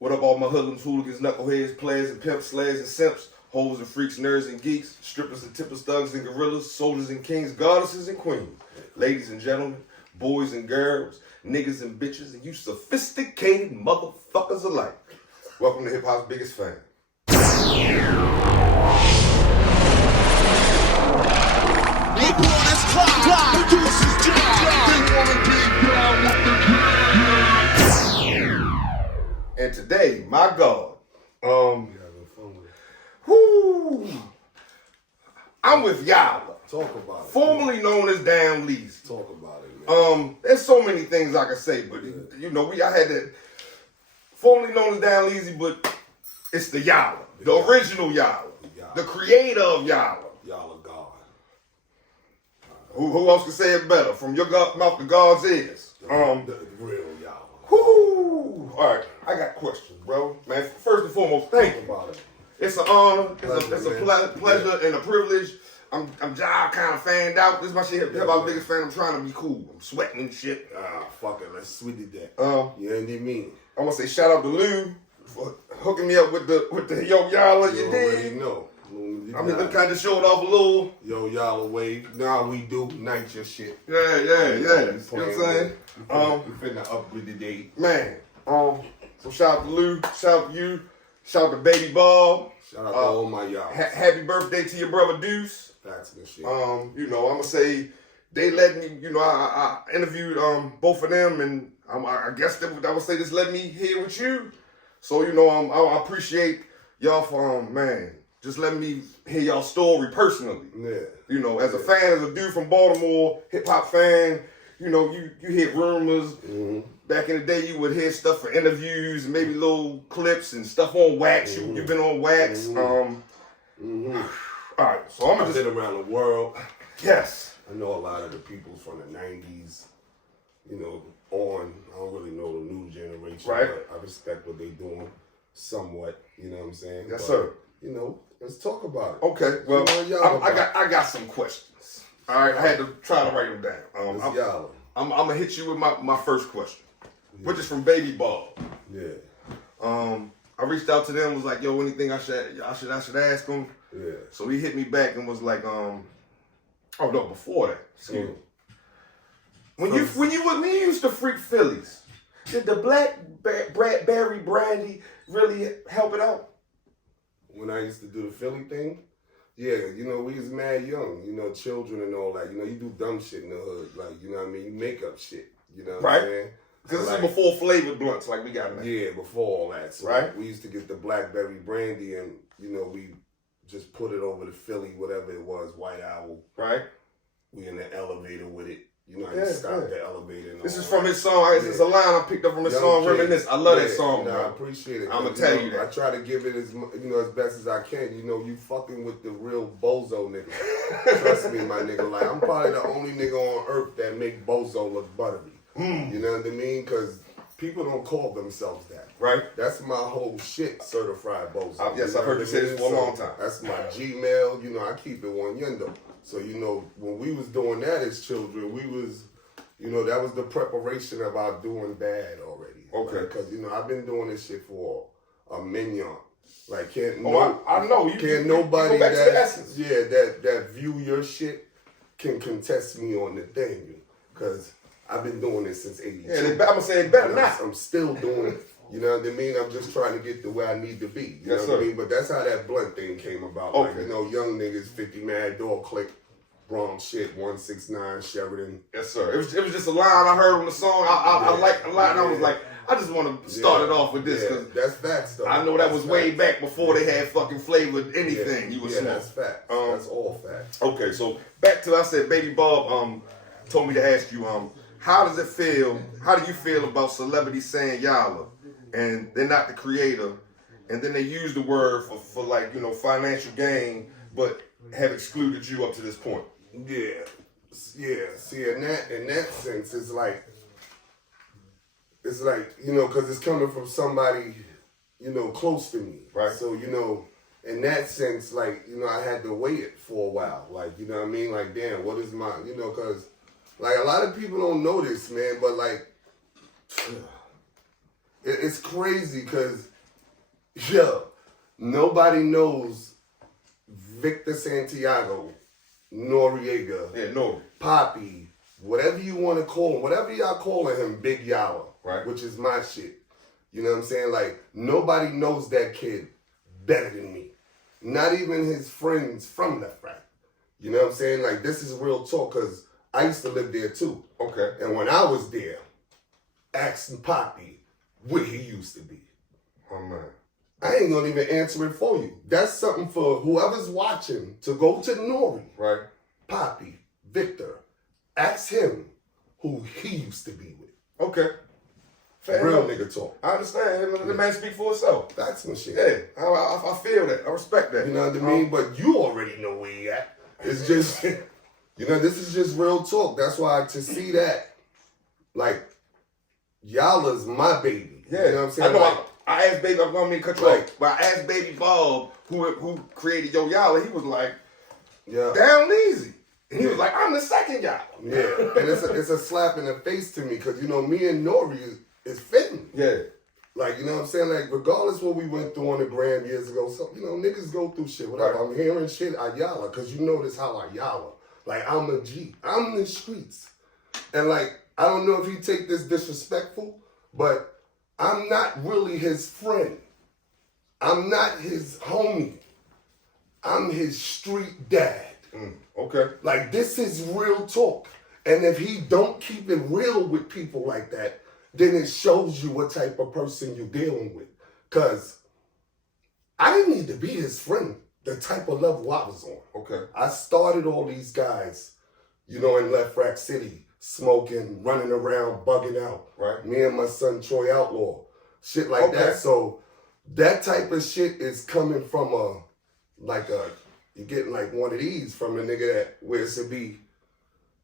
What up, all my hoodlums, hooligans, knuckleheads, players and pimps, slaves and simps, hoes and freaks, nerds and geeks, strippers and tippers, thugs and gorillas, soldiers and kings, goddesses and queens, ladies and gentlemen, boys and girls, niggas and bitches, and you sophisticated motherfuckers alike. Welcome to Hip Hop's biggest fan. And today, my God, I'm with Yallah. Talk about it. Formerly known as Damn Leezy. Talk about it, man. There's so many things I can say, but you know, I had that formerly known as Damn Leezy, but it's the Yallah, the original Yallah, the creator of Yallah. Yallah God. Who else can say it better? From your mouth to God's ears. The real Yallah. Whoo! All right, I got questions, bro. Man, first and foremost, thank you. About it. It's an honor. It's a pleasure and a privilege. I'm kind of fanned out. This is my shit. Hip Hop's biggest fan. I'm trying to be cool. I'm sweating and shit. Fuck it. Let's sweet it that. You know what I mean? I'm gonna say shout out to Lou for hooking me up with the Yo Yallah. You already did. know. I mean, they kind of showed off a little. Yo Yallah wave. Now we do night your shit. Yeah. You know what I'm saying? We finna upgrade the day. Man. So shout out to Lou. Shout out to you. Shout out to Baby Bob. Shout out to all my y'all. Happy birthday to your brother Deuce. That's the shit. You know, I'm gonna say they let me. You know, I interviewed both of them, and I guess I would say this let me here with you. So you know, I appreciate y'all for man, just letting me hear y'all story personally. Yeah. You know, as a fan, as a dude from Baltimore, hip hop fan. You know, you hear rumors. Mm-hmm. Back in the day, you would hear stuff for interviews, maybe little clips and stuff on wax. Mm-hmm. You've been on wax. Mm-hmm. All right, so I'm I've been around the world. Yes. I know a lot of the people from the 90s, you know, on. I don't really know the new generation. Right. But I respect what they're doing somewhat, you know what I'm saying? Yes, but, sir. You know, let's talk about it. Okay, well, Y'all I got some questions. All right, I had to try to write them down. I'm gonna hit you with my first question, which is from Baby Bob. Yeah. I reached out to them, was like, yo, anything I should ask them. Yeah. So he hit me back and was like, oh no, before that, excuse me. When you used to freak Phillies, did the blackberry brandy really help it out? When I used to do the Philly thing, yeah, you know, we was mad young, you know, children and all that. You know, you do dumb shit in the hood, like, you know what I mean? You make up shit, you know what I'm saying? Because this is before flavored blunts like we got now. Yeah, before all that. So right. We used to get the blackberry brandy and, you know, we just put it over the Philly, whatever it was, White Owl. Right. We in the elevator with it. You know, I just stopped the elevator. And this is from his song. It's a line I picked up from his song, Reminisce. I love that song, bro. I appreciate it. I'm going to tell you that. I try to give it as best as I can. You know, you fucking with the real bozo nigga. Trust me, my nigga. Like, I'm probably the only nigga on earth that make bozo look buttery. You know what I mean? Because people don't call themselves that. Right. That's my whole shit, certified bozo. Yes, I've heard you say this for a long time. That's my Gmail. You know, I keep it one yendo. So, you know, when we was doing that as children, we was, you know, that was the preparation of our doing bad already. Okay. Because, you know, I've been doing this shit for a minion. Like, I know. Can't nobody that view your shit can contest me on the thing. Because I've been doing this since 82. Yeah, I'm going to say it better not. I'm still doing it. You know what I mean? I'm just trying to get to where I need to be. You know what I mean? But that's how that blunt thing came about. Okay. Like, you know, young niggas, 50 Mad Dog Click, Bronx shit, 169 Sheridan. Yes, sir. It was just a line I heard on the song. I liked a lot, and I was like, I just want to start it off with this. Yeah, that's facts, though. I know that was way back before they had fucking flavored anything. You was smart. That's facts. That's all facts. Okay, so back to I said, Baby Bob told me to ask you, how does it feel? How do you feel about celebrities saying Yallah, and they're not the creator, and then they use the word for like, you know, financial gain, but have excluded you up to this point? Yeah. See, in that sense, it's like, you know, because it's coming from somebody, you know, close to me. Right. So, you know, in that sense, like, you know, I had to wait it for a while. Like, you know what I mean? Like, damn, what is my, you know, because, like, a lot of people don't know this, man, but, like, it's crazy because, yo, nobody knows Victor Santiago, Noriega, Yeah, NORE. Poppy, whatever you want to call him, whatever y'all calling him, Big Yallah, Right. which is my shit. You know what I'm saying? Like, nobody knows that kid better than me. Not even his friends from Left Right. You know what I'm saying? Like, this is real talk because I used to live there too. Okay. And when I was there, asking Poppy where he used to be. Oh, man. I ain't gonna even answer it for you. That's something for whoever's watching to go to Nori, Right. Poppy, Victor. Ask him who he used to be with. Okay. Fair Real enough. nigga talk. I understand. The man speak for himself. That's my shit. Yeah, I feel that. I respect that. You know what I mean? But you already know where he at. It's just, you know, this is just real talk. That's why to see that, like, Yallah's my baby. Yeah. You know what I'm saying? I know. Like, I asked Baby, I'm gonna cut you Right. off, but I asked Baby Bob, who created Yo Yallah, he was like, yeah. down easy. And he Yeah. was like, I'm the second Yallah. Yeah. And it's a slap in the face to me because, you know, me and Nori is fitting. Yeah. Like, you know what I'm saying? Like, regardless what we went through on the gram years ago, so, you know, niggas go through shit, whatever. Right. I'm hearing shit, I Yallah, because you notice how I Yallah. Like, I'm a G. I'm in the streets. And, like, I don't know if he take this disrespectful, but I'm not really his friend. I'm not his homie. I'm his street dad. Okay. Like, this is real talk. And if he don't keep it real with people like that, then it shows you what type of person you're dealing with. Because I didn't need to be his friend, the type of level I was on. Okay. I started all these guys, you know, in Left Rack City, smoking, running around, bugging out. Right. Me and my son, Troy Outlaw. Shit like Okay. that. So that type of shit is coming from you're getting like one of these from a nigga that wears to be,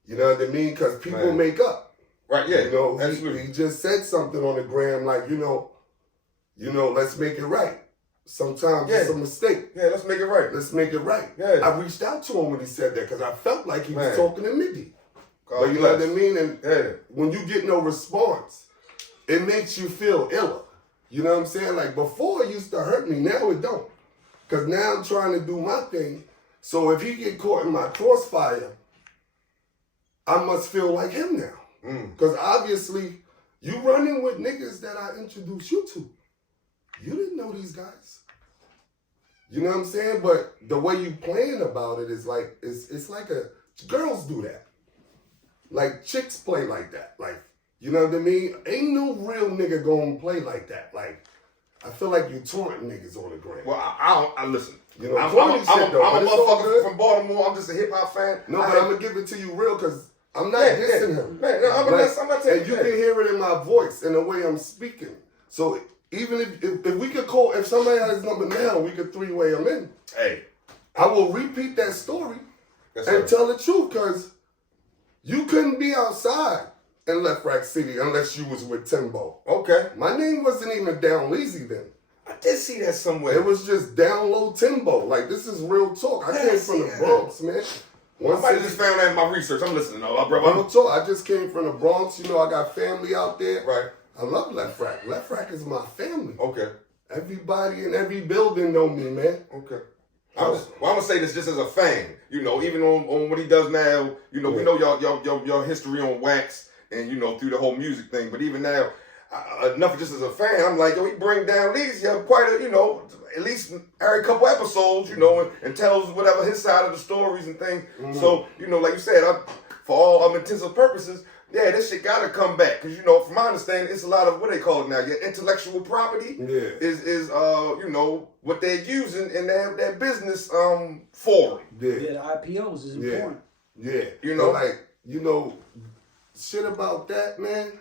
you know what I mean? Because people Man. make up. Right, yeah. You know, absolutely. he just said something on the gram like, you know, let's make it right. Sometimes it's a mistake. Yeah, let's make it right. Let's make it right. Yeah. I reached out to him when he said that because I felt like he was Man. talking to Miggy. God But you know what I bless. mean? And Yeah. when you get no response, it makes you feel iller. You know what I'm saying? Like before it used to hurt me, now it don't. Because now I'm trying to do my thing. So if he get caught in my crossfire, I must feel like him now. Because obviously, you running with niggas that I introduced you to. You didn't know these guys. You know what I'm saying? But the way you playing about it is like, it's like girls do that. Like chicks play like that. Like, you know what I mean? Ain't no real nigga gonna play like that. Like, I feel like you taunting niggas on the gram. Well, I listen. You know, I'm corny a shit, though, but it's all motherfucker good. from Baltimore. I'm just a hip hop fan. No, but I'm gonna give it to you real because I'm not Yeah, dissing yeah. him. Man, no, I'm not taking and you that. can hear it in my voice and the way I'm speaking. So even if we could call, if somebody has his number now, we could three-way him in. Hey. I will repeat that story Yes, and sir. tell the truth because you couldn't be outside in Left Rack City unless you was with Timbo. Okay. My name wasn't even Down Leezy then. I did see that somewhere. It was just Down Low Timbo. Like, this is real talk. I Yeah, came I from see the that. Bronx, man. I might have just found that in my research. I'm listening, though, bro. Real talk. I just came from the Bronx. You know, I got family out there. Right. I love Left Rack. Left Rack is my family. Okay. Everybody in every building know me, man. Okay. I'm gonna say this just as a fan, you know, even on what he does now, you know, we know y'all history on wax and you know through the whole music thing, but even now, enough just as a fan, I'm like, yo, he bring down Leezy quite a, you know, at least every couple episodes, you know, and tells whatever his side of the stories and things. So you know, like you said, for all intents and purposes, yeah, this shit gotta come back because you know, from my understanding, it's a lot of what they call it now, your intellectual property is you know what they're using in their business forum. Yeah. Yeah, the IPOs is important. Yeah. You know? Like, you know, shit about that, man.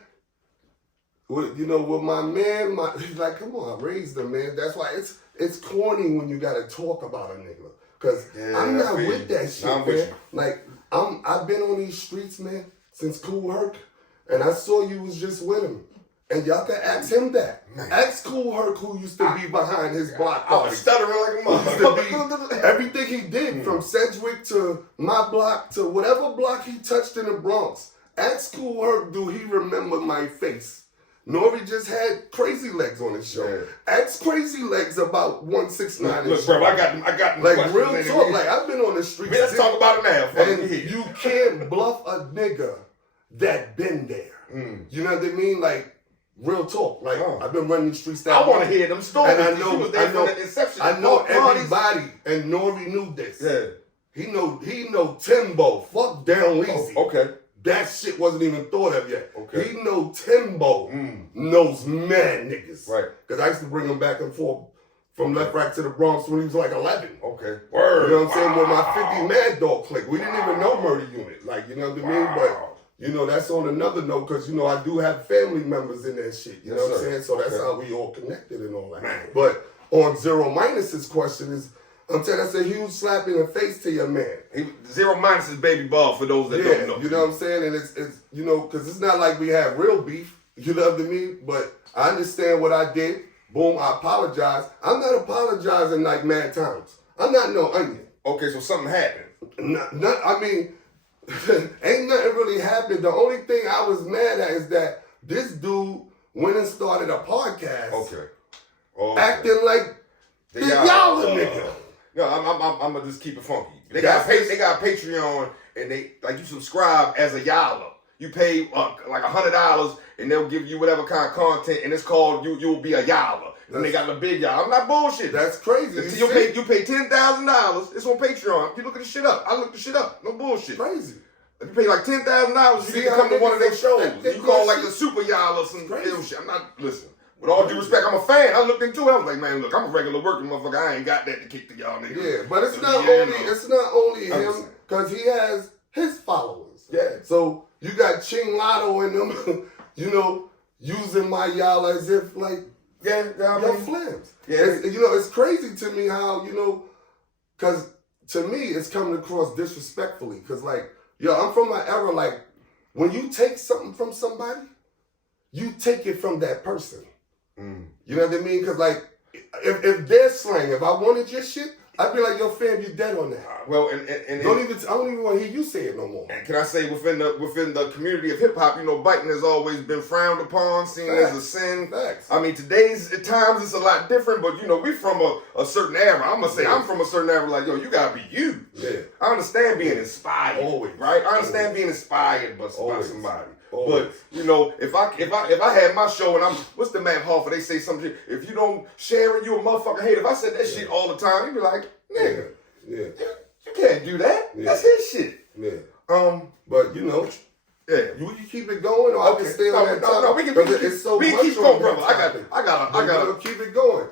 With, you know, with my man, he's like, come on, I raised him, man. That's why it's corny when you gotta talk about a nigga. Cause I'm not with that shit, I'm man. with you. Like, I've been on these streets, man, since Cool Herc, and I saw you was just with him. And y'all can ask him that. Man. Ask Cool Herc who used to be behind his block I party. was stuttering like a motherfucker. Everything he did, from Sedgwick to my block to whatever block he touched in the Bronx. Ask Cool Herc, do he remember my face? NORE just had Crazy Legs on his show. Yeah. Ask Crazy Legs about 169. Look, bro, I got like questions, real lady. talk. Like I've been on the streets. Let's talk about it now. Fuck And it. you can't bluff a nigga that been there. You know what I mean? Like real talk. Like I've been running the streets. I want to hear them stories. And I know, She was there from the inception. I know Parties. everybody, and NORE knew this. Yeah. He know Timbo. Fuck down Leezy. Okay. That shit wasn't even thought of yet. Okay. He know Timbo knows mad niggas. Right. Because I used to bring him back and forth from left right to the Bronx when he was like 11. Okay. Word. You know what I'm saying? With my 50 Mad Dog clique. We didn't even know Murder Unit. Like, you know what I mean? But, you know, that's on another note because, you know, I do have family members in that shit. You know what I'm saying? So that's how we all connected and all that. Man. But on Zero Minus's question is, I'm telling you, that's a huge slap in the face to your man. Zero Minus is baby ball for those that don't know. You know what I'm saying? And it's you know, because it's not like we have real beef, you know what I mean? But I understand what I did. Boom, I apologize. I'm not apologizing like mad times. I'm not no onion. Okay, so something happened. I mean, ain't nothing really happened. The only thing I was mad at is that this dude went and started a podcast. Okay. Acting like the Yallah nigga. No, I'm gonna just keep it funky. They got Patreon, and they like you subscribe as a Yallah. You pay like $100, and they'll give you whatever kind of content, and it's called you'll be a Yallah. And they got the big Yallah. I'm not bullshit. That's crazy. You pay $10,000. It's on Patreon. You look the shit up. I looked the shit up. No bullshit. Crazy. If you pay like $10,000, you can come to one of their shows. You call like the Super Yallah some ill shit. I'm not listen. With all due respect, I'm a fan. I looked into it. I was like, man, look, I'm a regular working motherfucker. I ain't got that to kick to y'all niggas. Yeah, but it's not only him because he has his followers. Yeah. So you got Ching Lotto and them, you know, using my Yallah as if like your flames. Yeah. You know, it's crazy to me how, you know, because to me it's coming across disrespectfully. Because like, yo, I'm from an era like when you take something from somebody, you take it from that person. You know what I mean? Because like, if they're slang, if I wanted your shit, I'd be like, yo, fam, you dead on that. Well, and I don't even want to hear you say it no more. And can I say within the community of hip hop, you know, biting has always been frowned upon, seen as a sin. Facts. I mean, today's times it's a lot different, but you know, we from a certain era. I'm gonna say I'm from a certain era. Like, yo, you gotta be you. Yeah. I understand being inspired. Always. Right. I understand being inspired by Always. somebody. Always. But you know, if I had my show and I'm what's the Matt Hoffa? They say something. If you don't share it, you a motherfucking hater. If I said that shit all the time, you'd be like, nigga, you can't do that. Yeah. That's his shit. Yeah. But you know, you keep it going, or I can stay on that topic. No, we can keep going, brother. I gotta keep it going.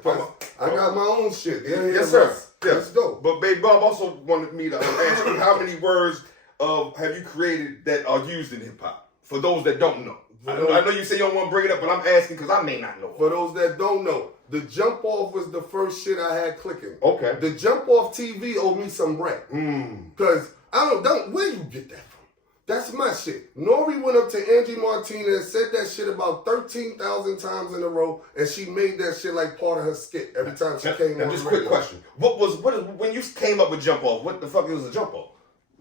I got my own shit. Yes, sir. Let's go. But Baby Bob also wanted me to ask you how many words have you created that are used in hip hop? For those that don't know. I know you say you don't want to bring it up, but I'm asking because I may not know. For those that don't know, the jump off was the first shit I had clicking. Okay. The jump off TV owed me some bread. Because I don't, where you get that from? That's my shit. NORE went up to Angie Martinez, said that shit about 13,000 times in a row, and she made that shit like part of her skit every time she came on. Just a quick question. When you came up with jump off, what the fuck is a jump off?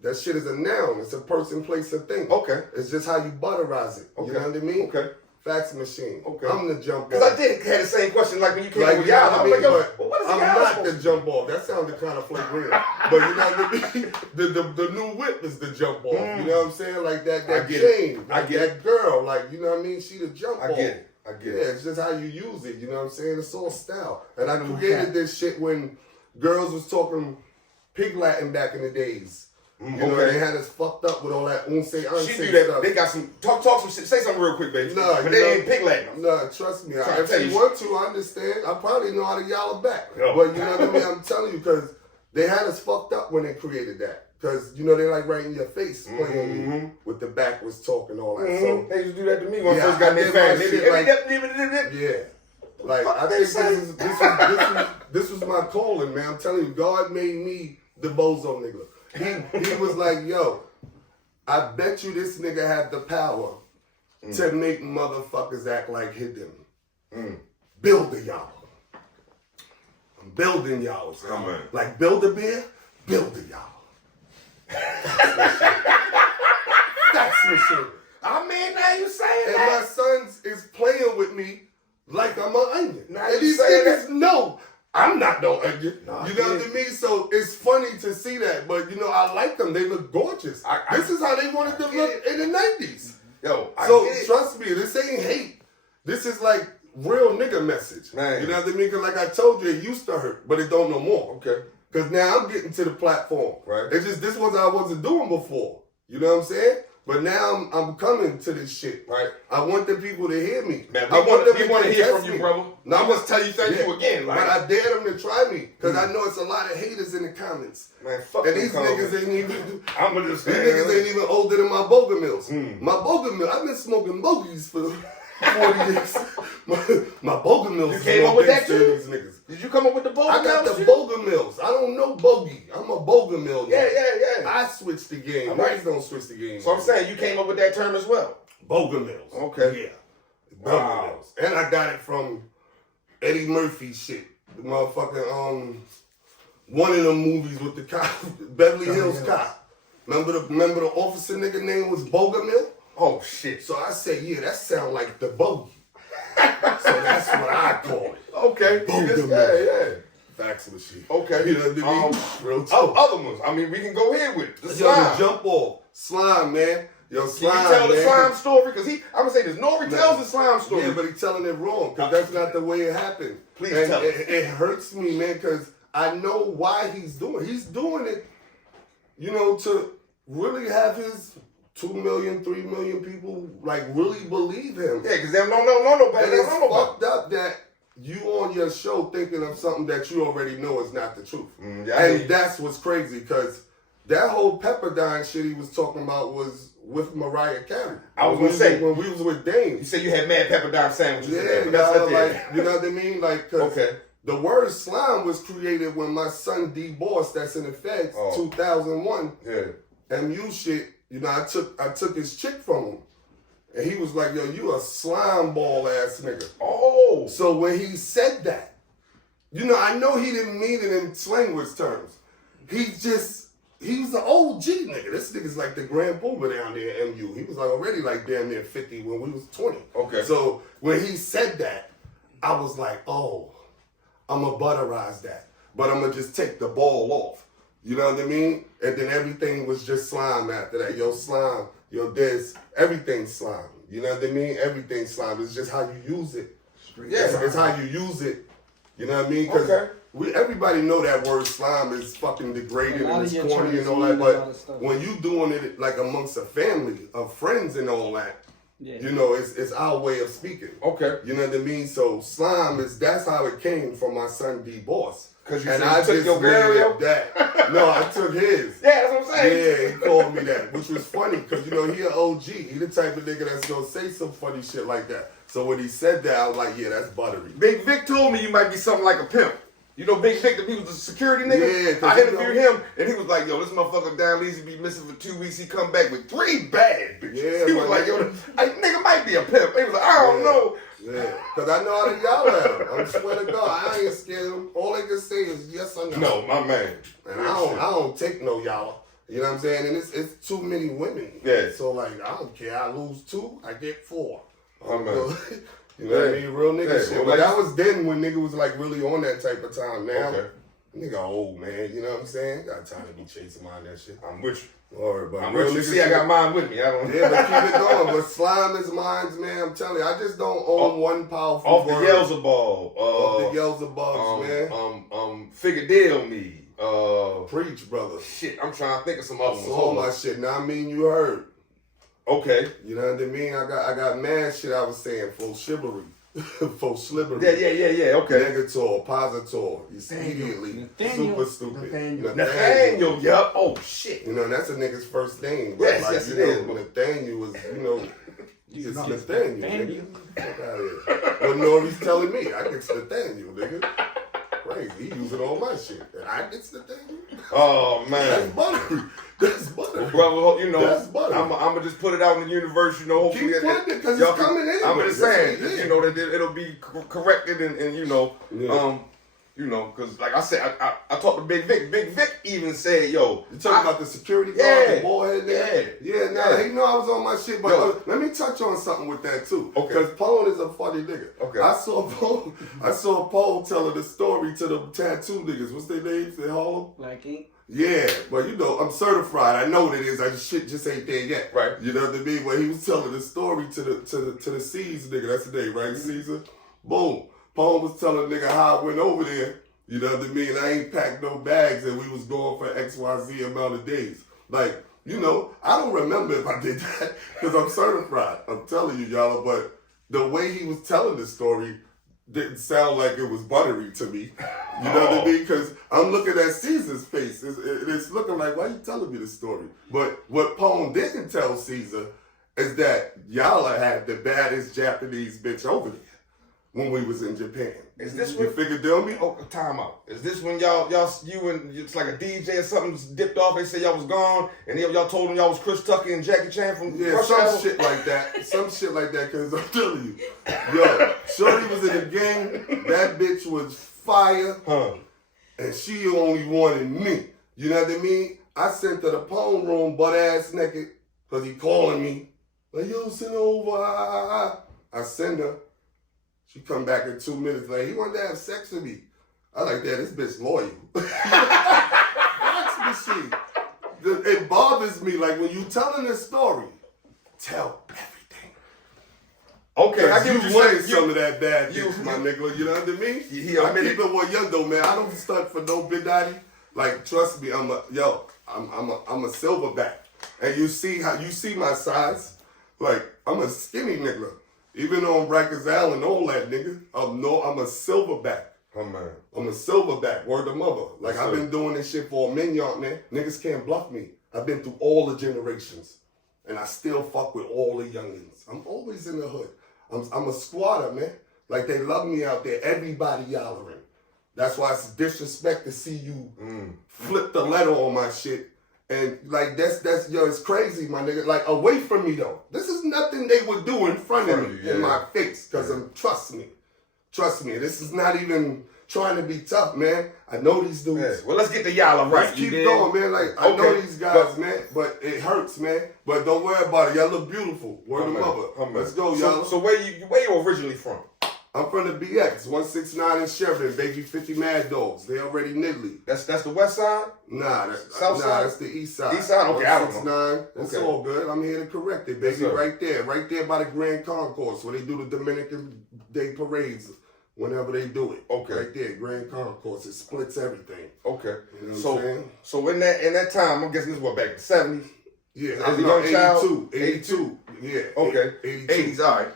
That shit is a noun. It's a person, place, a thing. Okay. It's just how you butterize it. Okay. You know what I mean? Okay. Fax machine. Okay. I'm the jump off. Because I did have the same question like when you came Like, with you know Yallah. what I I'm mean? like, yo, But what is I'm Yallah not supposed the jump off. That sounded kind of flagrant. But you know what I mean? The new whip is the jump off. You know what I'm saying? Like that chain. I get that girl. Like, you know what I mean? She the jump off. I get it. Yeah, it's just how you use it. You know what I'm saying? It's all style. And I created this shit when girls was talking pig Latin back in the days. You know, they had us fucked up with all that unse She do that. stuff. They got some talk some shit. Say something real quick, baby. Nah, but they ain't pig Latin. Nah, trust me. Trying to If tell you you want to, I understand. I probably know how to Yallah back. Yeah. But you know what I mean? I'm telling you, because they had us fucked up when they created that. Because, you know, they like right in your face playing you with the backwards talk and all that. So, They used to do that to me when I Yeah, first got I their did fan. my They shit be, like- yeah. Like, I think this was my calling, man. I'm telling you, God made me the bozo nigga. He was like, yo, I bet you this nigga had the power to make motherfuckers act like hidden. Build a y'all. I'm building y'all. So like build a beer, build a y'all. That's the shit. I mean, now you saying And that. my sons is playing with me like I'm an onion. Now And you these saying niggas that. know I'm not no onion. Nah, You know yeah. what I mean? So it's funny to see that, but you know, I like them. They look gorgeous. This is how they wanted to look in the 90s. Yo, So get it. trust me, this ain't hate. This is like real nigga message. Man. You know what I mean? Cause like I told you, it used to hurt, but it don't no more. Okay. Cause now I'm getting to the platform. Right. It's just this was I wasn't doing before. You know what I'm saying? But now I'm coming to this shit. Right. I want the people to hear me. Man, I want them we want to hear contest from you, me. brother. No, I must tell you thank you again. Like, But I dare them to try me. Cause I know it's a lot of haters in the comments. man, fuck And them these comments. niggas ain't even I'm gonna just these niggas ain't even older than my boga mills. My boga mill, I've been smoking bogies for 40 years. My boga mills You is came more up with that gangster too? than these niggas. Did you come up with the boga I got mills the shit? boga mills. I don't know bogey. I'm a boga mill. Yeah, now. yeah, yeah. I switched the game. All right. Niggas don't switch the game. So I'm saying you came up with that term as well. boga mills. Okay. Yeah. Boga mills. And I got it from Eddie Murphy shit. The motherfucking one of them movies with the cop, Beverly Hills Cop. Remember the officer nigga name was Boga Mill? Oh shit. So I said, yeah, that sound like the bogey. So that's what I call it. Okay. Boga Yeah, Mill. yeah. Facts machine. Okay. You know what I mean? Real talk. Other ones. I mean, we can go ahead with the Yo, slime. the jump off. Slime, man. Yo, Can slime, you tell man. the slime story? Because I'm gonna say this. NORE tells the slime story. Yeah, but he's telling it wrong because that's not the way it happened. Please and tell us. it hurts me, man, because I know why he's doing it. He's doing it, you know, to really have his 2 million, 3 million people like really believe him. Yeah, because they don't know nobody. And They it's don't know nobody. fucked up that you on your show thinking of something that you already know is not the truth. Yeah, I hear you. And that's what's crazy because that whole Pepperdine shit he was talking about was with Mariah Carey. I was gonna say. when we was with Dane. You said you had mad pepper dime sandwiches. in there, Yeah, but that's y'all, what like, you know what I mean? Like, 'cause Okay. the word slime was created when my son D Boss, that's in the feds, 2001, Yeah. MU shit. You know, I took his chick from him, and he was like, "Yo, you a slime ball ass nigga." Oh. So when he said that, you know, I know he didn't mean it in slang words terms. He was an OG nigga. This nigga's like the Grand Pooba down there at MU. He was like already like damn near 50 when we was 20. Okay. So when he said that, I was like, oh, I'm going to butterize that. But I'm going to just take the ball off. You know what I mean? And then everything was just slime after that. Yo, slime. Yo, this. Everything's slime. You know what I mean? Everything's slime. It's just how you use it. Yeah. It's how you use it. You know what I mean? Because Okay. everybody know that word slime is fucking degraded A lot and of it's your corny and all terms that. mean a lot of But stuff. when you doing it like amongst a family of friends and all that, Yeah. you know, it's our way of speaking. Okay. You know what I mean? So slime that's how it came from my son D Boss. 'Cause you and said you I took just your made burial? it that. No, I took his. Yeah, that's what I'm saying. Yeah, he called me that, which was funny because you know he an OG. He the type of nigga that's gonna say some funny shit like that. So when he said that, I was like, yeah, that's buttery. Big Vic told me you might be something like a pimp. You know Big Vic, he was a security nigga? Yeah, 'cause I you interviewed know- him, and he was like, yo, this motherfucker down Leezy be missing for 2 weeks. He come back with 3 bad bitches. Yeah, he was my like, yo, nigga. nigga might be a pimp. He was like, I don't Yeah. know. Yeah, because I know how to yell at him. I swear to God, I ain't scared of him. All they can say is yes or no. No, my man. And I don't take no Yallah. You know what I'm saying? And it's too many women. Yeah. So like, I don't care. I lose 2, I get 4. Oh, man. You know what I mean? Real nigga Yeah, shit. well, But like- that was then when nigga was like really on that type of time. Now, Okay. nigga old, man. You know what I'm saying? Got time to be chasing behind that shit. I'm with you. Lord, but I'm real with you. nigga See, I shit- got mine with me. I don't Yeah, but keep it going. But slime is mine, man. I'm telling you, I just don't own one powerful Off the word. Yelzaball. Off the Yelzabugs, man. Figure deal me. Preach, brother. Shit, I'm trying to think of some other ones. So all Hold my on. shit. Now I mean you heard. Okay. You know what I mean? I got mad shit I was saying for chivalry. For slippery. Yeah. Okay. Negator, positor. You see immediately. Nathaniel. Super stupid. Nathaniel. Nathaniel, yup. Oh shit. You know, that's a nigga's first name. But Yes, like, yes, you it know, is. Nathaniel was, you know, it's know, Nathaniel, Nathaniel. nigga. Fuck out of here. What Norby's telling me, I get Nathaniel, nigga. Crazy. He using all my shit. And I get Nathaniel? Oh That's man. buttery. That's buttery. Well, you know, That's butter. I'm gonna just put it out in the universe, you know. Hopefully, Keep putting it, 'cause y'all it's coming anyway. I'm just That's saying, what it is. you know, that it'll be corrected and you know, Yeah. You know, because like I said, I talked to Big Vic. Big Vic even said, yo. You talking about the security guard, the ballhead nigga? Yeah, nah, he know I was on my shit, but let me touch on something with that too. Okay. Because Pone is a funny nigga. Okay. I saw Pone telling the story to the tattoo niggas. What's their names in Harlem? Like ink. Yeah, but you know, I'm certified. I know what it is. I just shit just ain't there yet. Right. You know what I mean? When he was telling the story to the C's nigga, that's the name, right? Caesar. Boom. Pone was telling the nigga how I went over there. You know what I mean? I ain't packed no bags and we was going for XYZ amount of days. Like, you know, I don't remember if I did that because I'm certified. I'm telling you, y'all, but the way he was telling the story didn't sound like it was buttery to me. You know what I mean? Because I'm looking at Caesar's face. It's looking like, why you telling me this story? But what Pone didn't tell Caesar is that Yallah had the baddest Japanese bitch over there when we was in Japan. Is this you figured deal me? Oh, time out. Is this when you and it's like a DJ or something dipped off? They said y'all was gone, and then y'all told them y'all was Chris Tucker and Jackie Chan from Rush Hour? Shit like that. Some shit like that. Cause I'm telling you, yo, Shorty was in the game. That bitch was fire, and she only wanted me. You know what I mean? I sent her to the Pone room, butt ass naked, cause he calling me like, yo, send her over. I send her. She come back in 2 minutes later. He wanted to have sex with me. I like that. This bitch loyal. Sex machine. It bothers me. Like when you telling this story, tell everything. Okay, I give you wanted some of that bad bitch, my nigga. You know what I mean? I keep it 100 man. I don't stunt for no big daddy. Like trust me, I'm a silverback, and you see my size. Like I'm a skinny nigga. Even though I'm Rikers Island, all that nigga, I'm a silverback. Oh man. I'm a silverback, word of mother. Like I've been doing this shit for a minute, man. Niggas can't bluff me. I've been through all the generations. And I still fuck with all the youngins. I'm always in the hood. I'm a squatter, man. Like they love me out there. Everybody yollering. That's why it's disrespect to see you flip the letter on my shit. And like that's it's crazy, my nigga. Like away from me though. This is nothing they would do in front of me in my face. Cause trust me. This is not even trying to be tough, man. I know these dudes. Yeah. Well, let's get the Yallah right. Let's keep going, man. Like I know these guys, man. But it hurts, man. But don't worry about it. Y'all look beautiful. Word of mother. Let's go, y'all. So where you originally from? I'm from the BX, 169 in Sheridan, baby 50 Mad Dogs. They already niddly. That's the west side? Nah, that's the east side. East side? Okay, I don't know. 169. It's all good. I'm here to correct it, baby. Right there by the Grand Concourse where they do the Dominican Day parades whenever they do it. Okay. Right there, Grand Concourse. It splits everything. Okay. You know what I'm saying? So in that time, I'm guessing this was back in the 70s? Yeah, as a young child? 82. Yeah. Okay. 82. 80s, all right.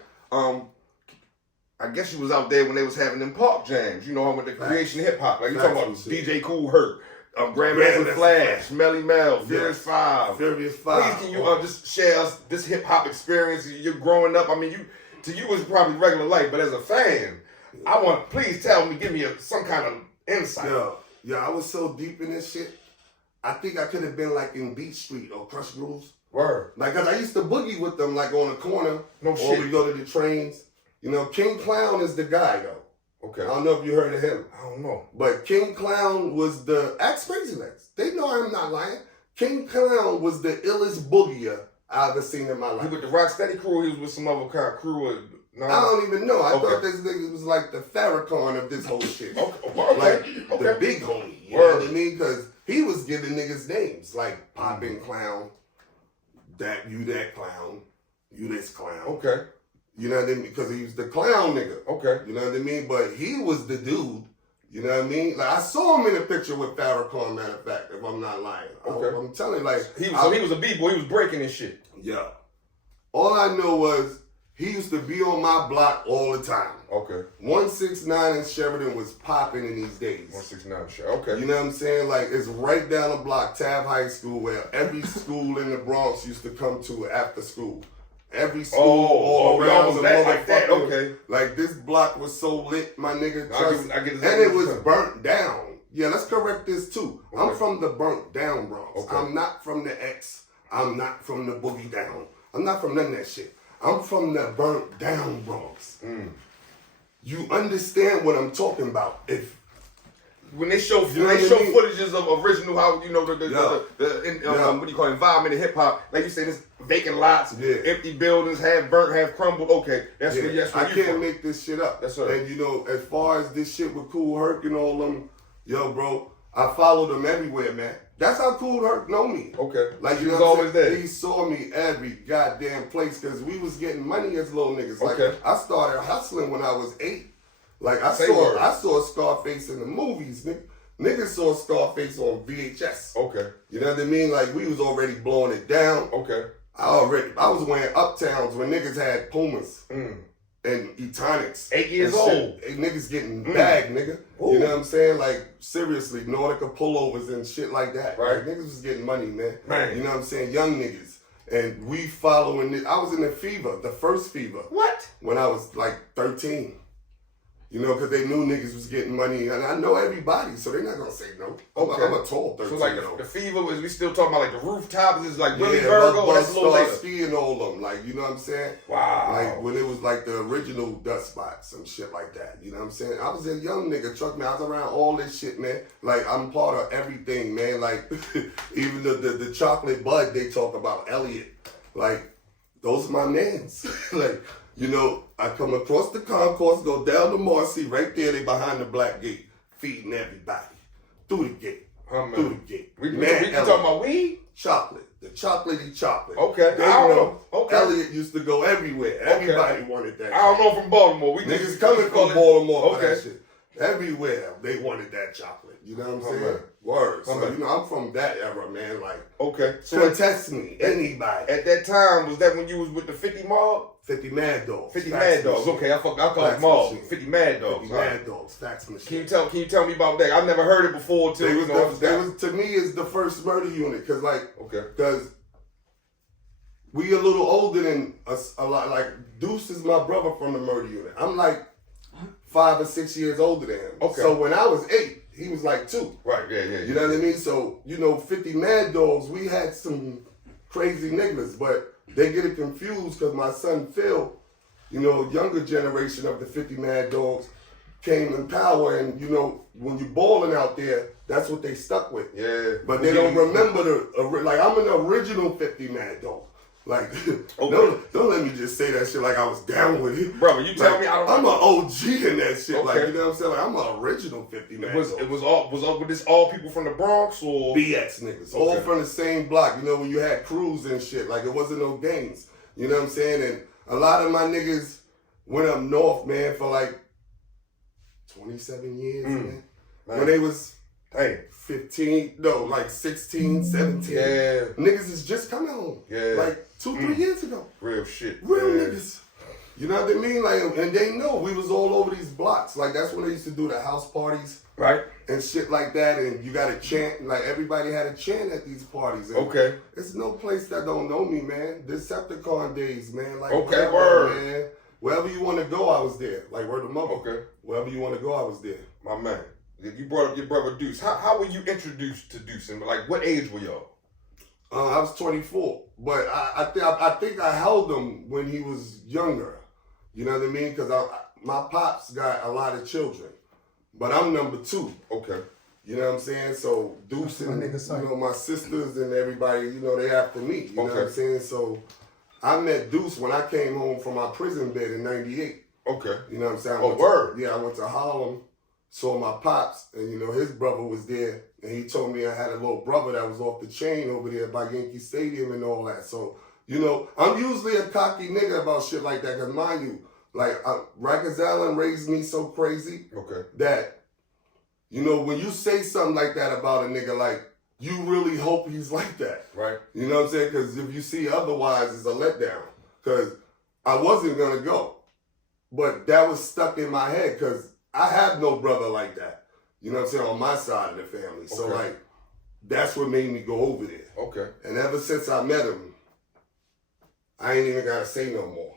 I guess you was out there when they was having them park jams, you know, with the creation of hip hop. Like you talking about DJ Kool Herc, Grandmaster Flash, Melly Mel, Furious 5. Furious 5. Please can you just share us this hip hop experience? You're growing up. I mean, to you it's probably regular life, but as a fan, please tell me, give me some kind of insight. Yeah, I was so deep in this shit. I think I could have been like in Beach Street or Crush Grooves. Word. Like, cause I used to boogie with them like on the corner. No shit. Or we go to the trains. You know, King Clown is the guy, though. Okay. I don't know if you heard of him. I don't know. But King Clown was Ask Crazy Legs. They know I'm not lying. King Clown was the illest boogier I ever seen in my life. He with the Rocksteady crew, he was with some other kind of crew. No? I don't even know. I thought this nigga was like the Farrakhan of this whole shit. Like the big homie. You know what I mean? Because he was giving niggas names like Pimping Clown, that clown, you this clown. Okay. You know what I mean? Because he was the clown nigga. Okay. You know what I mean? But he was the dude. You know what I mean? Like I saw him in a picture with Farrakhan, matter of fact, if I'm not lying. Okay. I'm telling you, like he was a B-boy, he was breaking his shit. Yeah. All I know was he used to be on my block all the time. Okay. 169 in Sheridan was popping in these days. 169 Sheridan. Okay. You know what I'm saying? Like it's right down the block, Tab High School, where every school in the Bronx used to come to after school. Every school all around the motherfucker. Okay. Like this block was so lit, my nigga. I get and it was burnt down. Yeah, let's correct this too. Okay. I'm from the burnt down Bronx. Okay. I'm not from the X. I'm not from the boogie down. I'm not from none of that shit. I'm from the burnt down Bronx. You understand what I'm talking about? If when they show footages of original, how you know what do you call it, environment in hip hop, like you say, this vacant lots, empty buildings, half burnt, half crumbled. Okay, that's where you I can't make this shit up. That's right. And you know, as far as this shit with Kool Herc and all them, yo, bro, I followed them everywhere, man. That's how Kool Herc know me. Okay. Like, you he was know always there. He saw me every goddamn place because we was getting money as little niggas. Like, okay. I started hustling when I was 8. Like, I saw Scarface in the movies, nigga. Niggas saw Scarface on VHS. Okay. You know what I mean? Like, we was already blowing it down. Okay. I was wearing Uptowns when niggas had Pumas. And Etonics. 8 years old. Niggas getting bagged, nigga. Ooh. You know what I'm saying? Like, seriously, Nordica pullovers and shit like that. Right. Like, niggas was getting money, man. Right. You know what I'm saying? Young niggas. And we following it. I was in the Fever, the first Fever. What? When I was like 13. You know, because they knew niggas was getting money, and I know everybody, so they're not gonna say no. Okay. I'm a tall 13. So like the Fever, is we still talking about like the rooftops? Is like Willie yeah, Virgo? Or that's a little later? Speed and all of them, like, you know what I'm saying? Wow. Like when it was like the original dust spots, some shit like that. You know what I'm saying? I was a young nigga, truck man. I was around all this shit, man. Like I'm part of everything, man. Like even the chocolate bud they talk about, Elliot. Like those are my mans. Like. You know, I come across the concourse, go down to Marcy, right there, they behind the black gate, feeding everybody. Through the gate. Through the gate. We talking about weed? Chocolate. The chocolatey chocolate. Okay. I don't know. Okay. Elliot used to go everywhere. Everybody wanted that. I don't know from Baltimore. Niggas coming from Baltimore for that shit. Everywhere they wanted that chocolate. You know what I'm saying? Word. So, you know, I'm from that era, man. Like, okay. So test me. Anybody. At that time, was that when you was with the 50 Mob? 50 Mad Dogs. 50 Mad Dogs. Okay, I call it Mob. 50 Mad Dogs. 50 Mad Dogs. Fax machine. Can you tell me about that? I've never heard it before. Till to me is the first murder unit, cause we a little older than us a lot. Like Deuce is my brother from the murder unit. I'm like 5 or 6 years older than him. Okay. So when I was 8, he was like 2. Right. Yeah. You know what I mean? So 50 Mad Dogs. We had some crazy niggas, but they get it confused because my son Phil, younger generation of the 50 Mad Dogs came in power, and when you balling out there, that's what they stuck with. Yeah. But they don't remember I'm an original 50 Mad Dog. Like, don't let me just say that shit like I was down with it. Bro, you tell me I don't. I'm an OG in that shit. Okay. Like, you know what I'm saying? Like, I'm an original 50 Mad Dog. Was all people from the Bronx or BX niggas? All from the same block. When you had crews and shit, like it wasn't no gangs. You know what I'm saying? And a lot of my niggas went up north, man, for like 27 years, man. When they was 16, 17. Yeah. Niggas is just coming home. Yeah. Like 2-3 years ago. Real shit. Real niggas. You know what I mean? Like, and they know we was all over these blocks. Like, that's when they used to do the house parties. Right. And shit like that. And you got to chant. Like, everybody had a chant at these parties. And okay. There's no place that don't know me, man. Decepticon days, man. Like, okay, word. Man. Wherever you want to go, I was there. Like, word of mother. Okay. Wherever you want to go, I was there. My man. You brought up your brother Deuce. How were you introduced to Deuce? And like, what age were y'all? I was 24, but I think I held him when he was younger. You know what I mean? Because my pops got a lot of children, but I'm number 2. Okay. You know what I'm saying? So Deuce and my sisters and everybody, they after me. You know what I'm saying? So I met Deuce when I came home from my prison bed in '98. Okay. You know what I'm saying? Word. I went to Harlem. Saw my pops, and his brother was there, and he told me I had a little brother that was off the chain over there by Yankee Stadium and all that. So, I'm usually a cocky nigga about shit like that, because mind you, like, Rikers Island raised me so crazy that, when you say something like that about a nigga, like, you really hope he's like that. Right. You know what I'm saying? Because if you see otherwise, it's a letdown. Because I wasn't going to go. But that was stuck in my head, because I have no brother like that. You know what I'm saying? On my side of the family. So, like, that's what made me go over there. Okay. And ever since I met him, I ain't even got to say no more.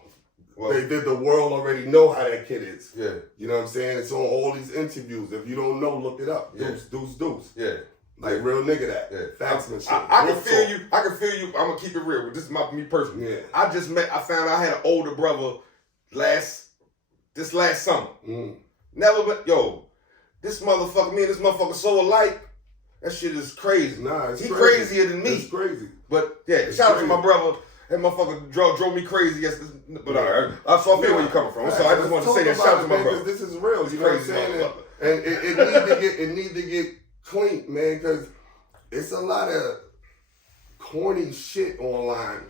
Well, the world already know how that kid is. Yeah. You know what I'm saying? It's on all these interviews. If you don't know, look it up. Yeah. Deuce. Yeah. Like, real nigga that. Yeah. Faxman shit. I can feel you. I can feel you. I'm going to keep it real. This is me personally. Yeah. I found I had an older brother this last summer. Mm. Never, but this motherfucker, me and this motherfucker so alike. That shit is crazy. Nah, he crazier than me. It's crazy. But yeah, shout out to my brother. That motherfucker drove me crazy yesterday. But I feel where you coming from. So I just want to say that. Shout out to my brother. This is real. You know what I'm saying? And it need to get clean, man, because it's a lot of corny shit online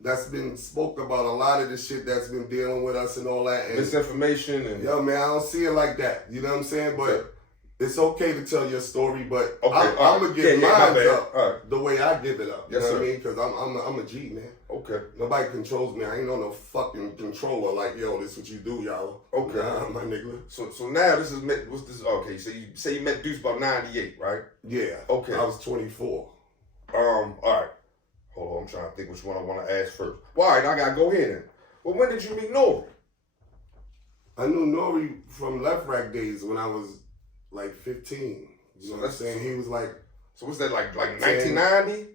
that's been spoke about. A lot of the shit that's been dealing with us and all that. And misinformation and yo, man, I don't see it like that. You know what I'm saying? But it's okay to tell your story, but okay, I'm gonna give mine up right. the way I give it up. You yes, know sir. what I mean? Because I'm a G, man. Okay. Nobody controls me. I ain't on no fucking controller like, yo, this what you do, y'all. Okay. Nah, my nigga. So now this is what's this? Okay, so you say you met Deuce about 98, right? Yeah. Okay. I was 24. All right. Hold on, I'm trying to think which one I want to ask first. Well, all right, I gotta go ahead then. Well, when did you meet NORE? I knew NORE from Left Rack days when I was like 15. You know what I'm saying? He was like, so what's that like 1990?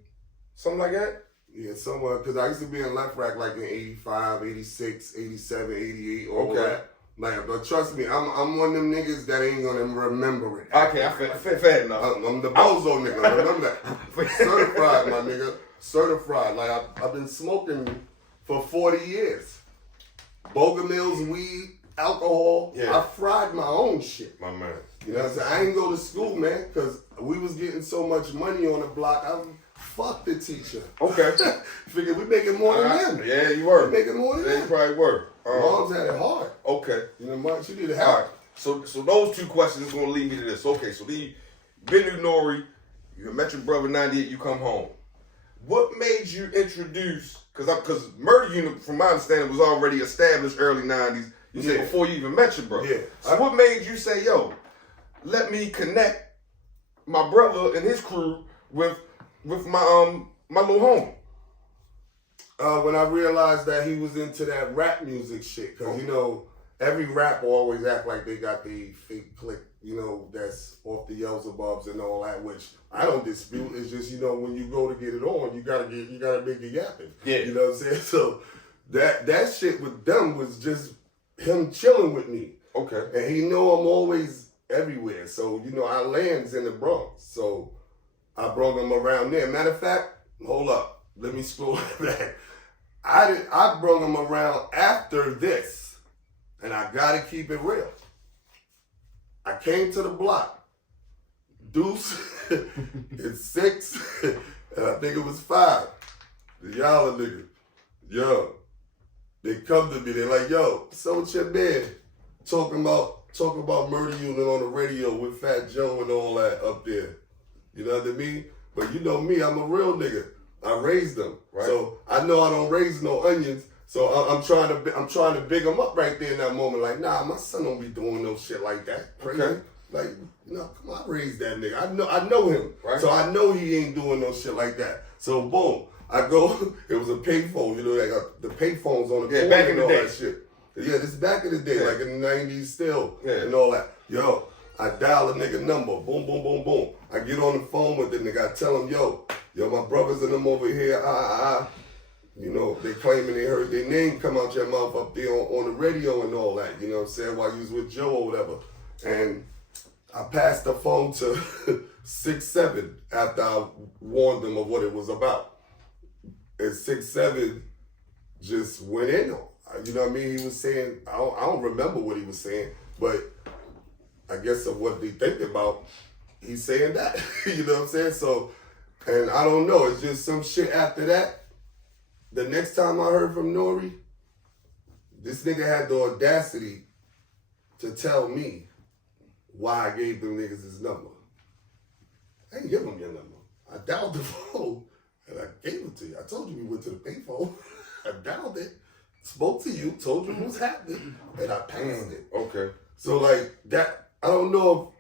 Something like that? Yeah, somewhere, because I used to be in Left Rack like in 85, 86, 87, 88, all that. Like, but trust me, I'm one of them niggas that ain't gonna remember it. Okay, I fair enough. I'm the bozo nigga, remember that. Certified, my nigga. Certified. Like, I've been smoking for 40 years. Boga Mills, weed, alcohol. Yeah. I fried my own shit. My man. You know what I'm saying? I ain't go to school, man, because we was getting so much money on the block. Fuck the teacher. Okay. Figured we making more than him. Yeah, you were. We making more than yeah, him. you probably were. Moms had it hard. Okay. You know, Mom, she needed All help. right. So those two questions is gonna lead me to this. Okay, so been to NORE, you met your brother 98, you come home. What made you introduce? Because Murder Unit, from my understanding, was already established early 90s. You said before you even met your brother. Yeah. So what made you say, yo, let me connect my brother and his crew with my little homie? When I realized that he was into that rap music shit, because you know every rapper always act like they got the fake click, you know, that's off the Yelzabubs and all that, which I don't dispute. It's just, you know, when you go to get it on, you gotta make it yapping. Yeah. You know what I'm saying? So that shit with them was just him chilling with me. Okay. And he know I'm always everywhere. So, you know, our land's in the Bronx. So I brought him around there. Matter of fact, hold up. Let me scroll back. I brought him around after this. And I gotta keep it real. I came to the block. Deuce is 6, and I think it was 5. The Yallah nigga. Yo. They come to me, they're like, yo, so what's your man? Talking about Murder Unit on the radio with Fat Joe and all that up there. You know what I mean? But you know me, I'm a real nigga. I raised them. Right. So I know I don't raise no onions. So I'm trying to big him up right there in that moment. Like, nah, my son don't be doing no shit like that. Crazy. Okay. Like, you know, come on, I raised that nigga. I know him. Right. So I know he ain't doing no shit like that. So boom, I go, it was a payphone, you know, they got the payphones on the corner back in and the all day. that shit. Yeah, this is back in the day, like in the 90s still, and all that. Yo, I dial a nigga number, boom, boom, boom, boom. I get on the phone with the nigga, I tell him, yo, my brothers and them over here, you know, they claiming they heard their name come out your mouth up there on the radio and all that, you know what I'm saying, while you was with Joe or whatever. And I passed the phone to 6-7 after I warned them of what it was about. And 6-7 just went in on. You know what I mean? He was saying, I don't remember what he was saying, but I guess of what they think about, he's saying that. You know what I'm saying? So, and I don't know, it's just some shit after that. The next time I heard from NORE, this nigga had the audacity to tell me why I gave them niggas his number. I didn't give them your number. I dialed the phone and I gave it to you. I told you we went to the payphone. I dialed it, spoke to you, told you what was happening, and I passed it. Okay. So like that, I don't know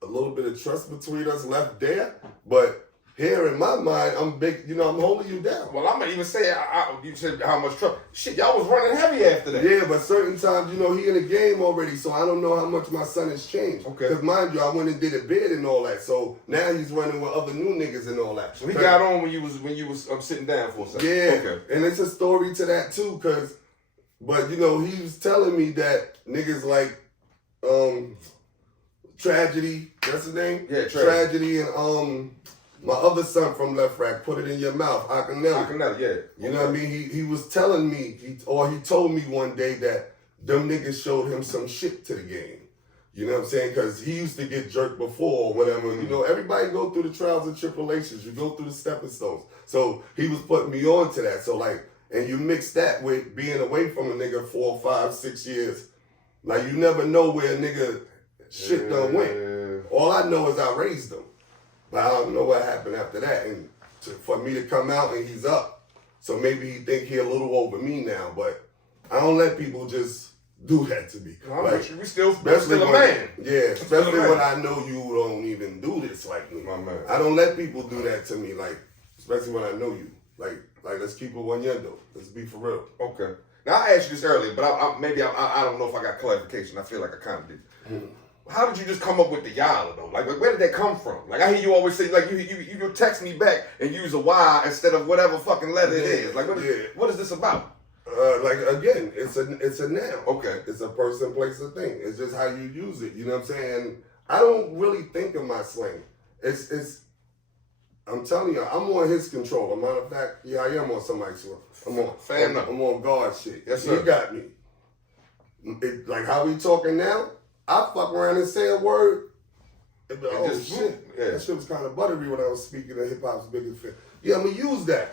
if a little bit of trust between us left there, but here in my mind, I'm big, you know, I'm holding you down. Well, I'm gonna even say, you said how much trouble. Shit, y'all was running heavy after that. Yeah, but certain times, you know, he in the game already, so I don't know how much my son has changed. Okay. Because mind you, I went and did a bid and all that, so now he's running with other new niggas and all that. So he got on when you was sitting down for a second. Yeah, okay. And it's a story to that too, but you know, he was telling me that niggas like Tragedy, that's his name? Yeah, Tragedy and my other son from Left Rack, Put It In Your Mouth, acronym. Yeah. You know what I mean? He was telling me, he told me one day that them niggas showed him some shit to the game. You know what I'm saying? Because he used to get jerked before or whatever. You know, everybody go through the trials and tribulations. You go through the stepping stones. So he was putting me on to that. So like, and you mix that with being away from a nigga 4, 5, 6 years. Like you never know where a nigga shit done went. All I know is I raised him. But I don't know what happened after that. And for me to come out and he's up. So maybe he think he a little over me now. But I don't let people just do that to me. No, like, we still a man. Yeah, especially when I know you don't even do this like me. My man. I don't let people do that to me, like, especially when I know you. Like let's keep it one yendo. Let's be for real. Okay. Now I asked you this earlier, but I don't know if I got clarification. I feel like I kind of did. How did you just come up with the Yallah though? Like where did that come from? Like I hear you always say, like you text me back and use a Y instead of whatever fucking letter it is. Like what is this about? Like again, it's a noun. Okay. It's a person, place, a thing. It's just how you use it. You know what I'm saying? I don't really think of my slang. I'm telling you, I'm on his control. As a matter of fact, yeah, I am on somebody's control. I'm on God shit. Yes, sir. He got me. Like how we talking now, I fuck around and say a word. Oh just, shit. yeah. That shit was kind of buttery when I was speaking to hip hop's biggest fan. Yeah, I'm gonna use that.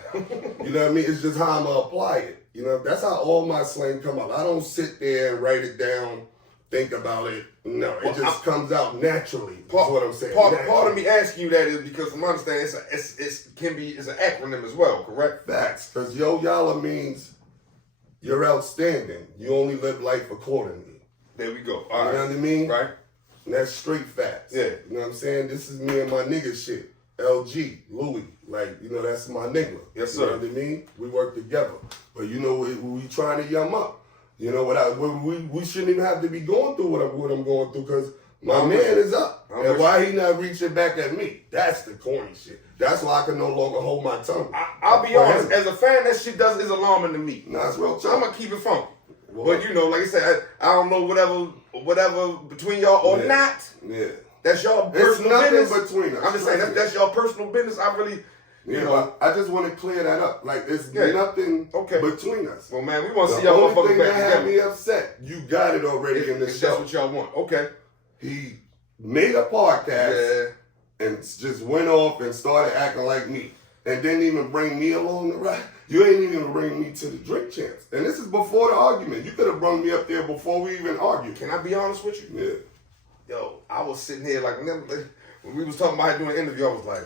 You know what I mean? It's just how I'm gonna apply it. You know, that's how all my slang come out. I don't sit there and write it down, think about it. No, it just comes out naturally. That's what I'm saying. Part of me asking you that is because from my understanding, it's an acronym as well, correct? Facts. Because Yallah means you're outstanding. You only live life accordingly. There we go. All right. You know what I mean? Right. And that's straight facts. Yeah. You know what I'm saying? This is me and my nigga shit. LG, Louis, like, you know, that's my nigga. Yes, sir. You know what I mean? We work together. But you know, we trying to yum up. You know, we shouldn't even have to be going through what I'm going through because my man is up. And why he not reaching back at me? That's the corny shit. That's why I can no longer hold my tongue. I'll be honest, as a fan, that shit is alarming to me. Nah, it's real talk. I'm going to keep it funky. But you know, like I said, I don't know whatever between y'all or not. Yeah. That's y'all personal business. business. Between us. I'm just saying that's y'all personal business. I really, you know. I just want to clear that up. Like it's nothing between us. Well, man, we want to see the y'all only motherfuckers thing back that together. had me upset. You got it already in the show. That's what y'all want. Okay. He made a podcast and just went off and started acting like me, and didn't even bring me along the ride. You ain't even bring me to the drink chance. And this is before the argument. You could have brought me up there before we even argued. Can I be honest with you? Yeah. Yo, I was sitting here like when we was talking about doing the interview, I was like,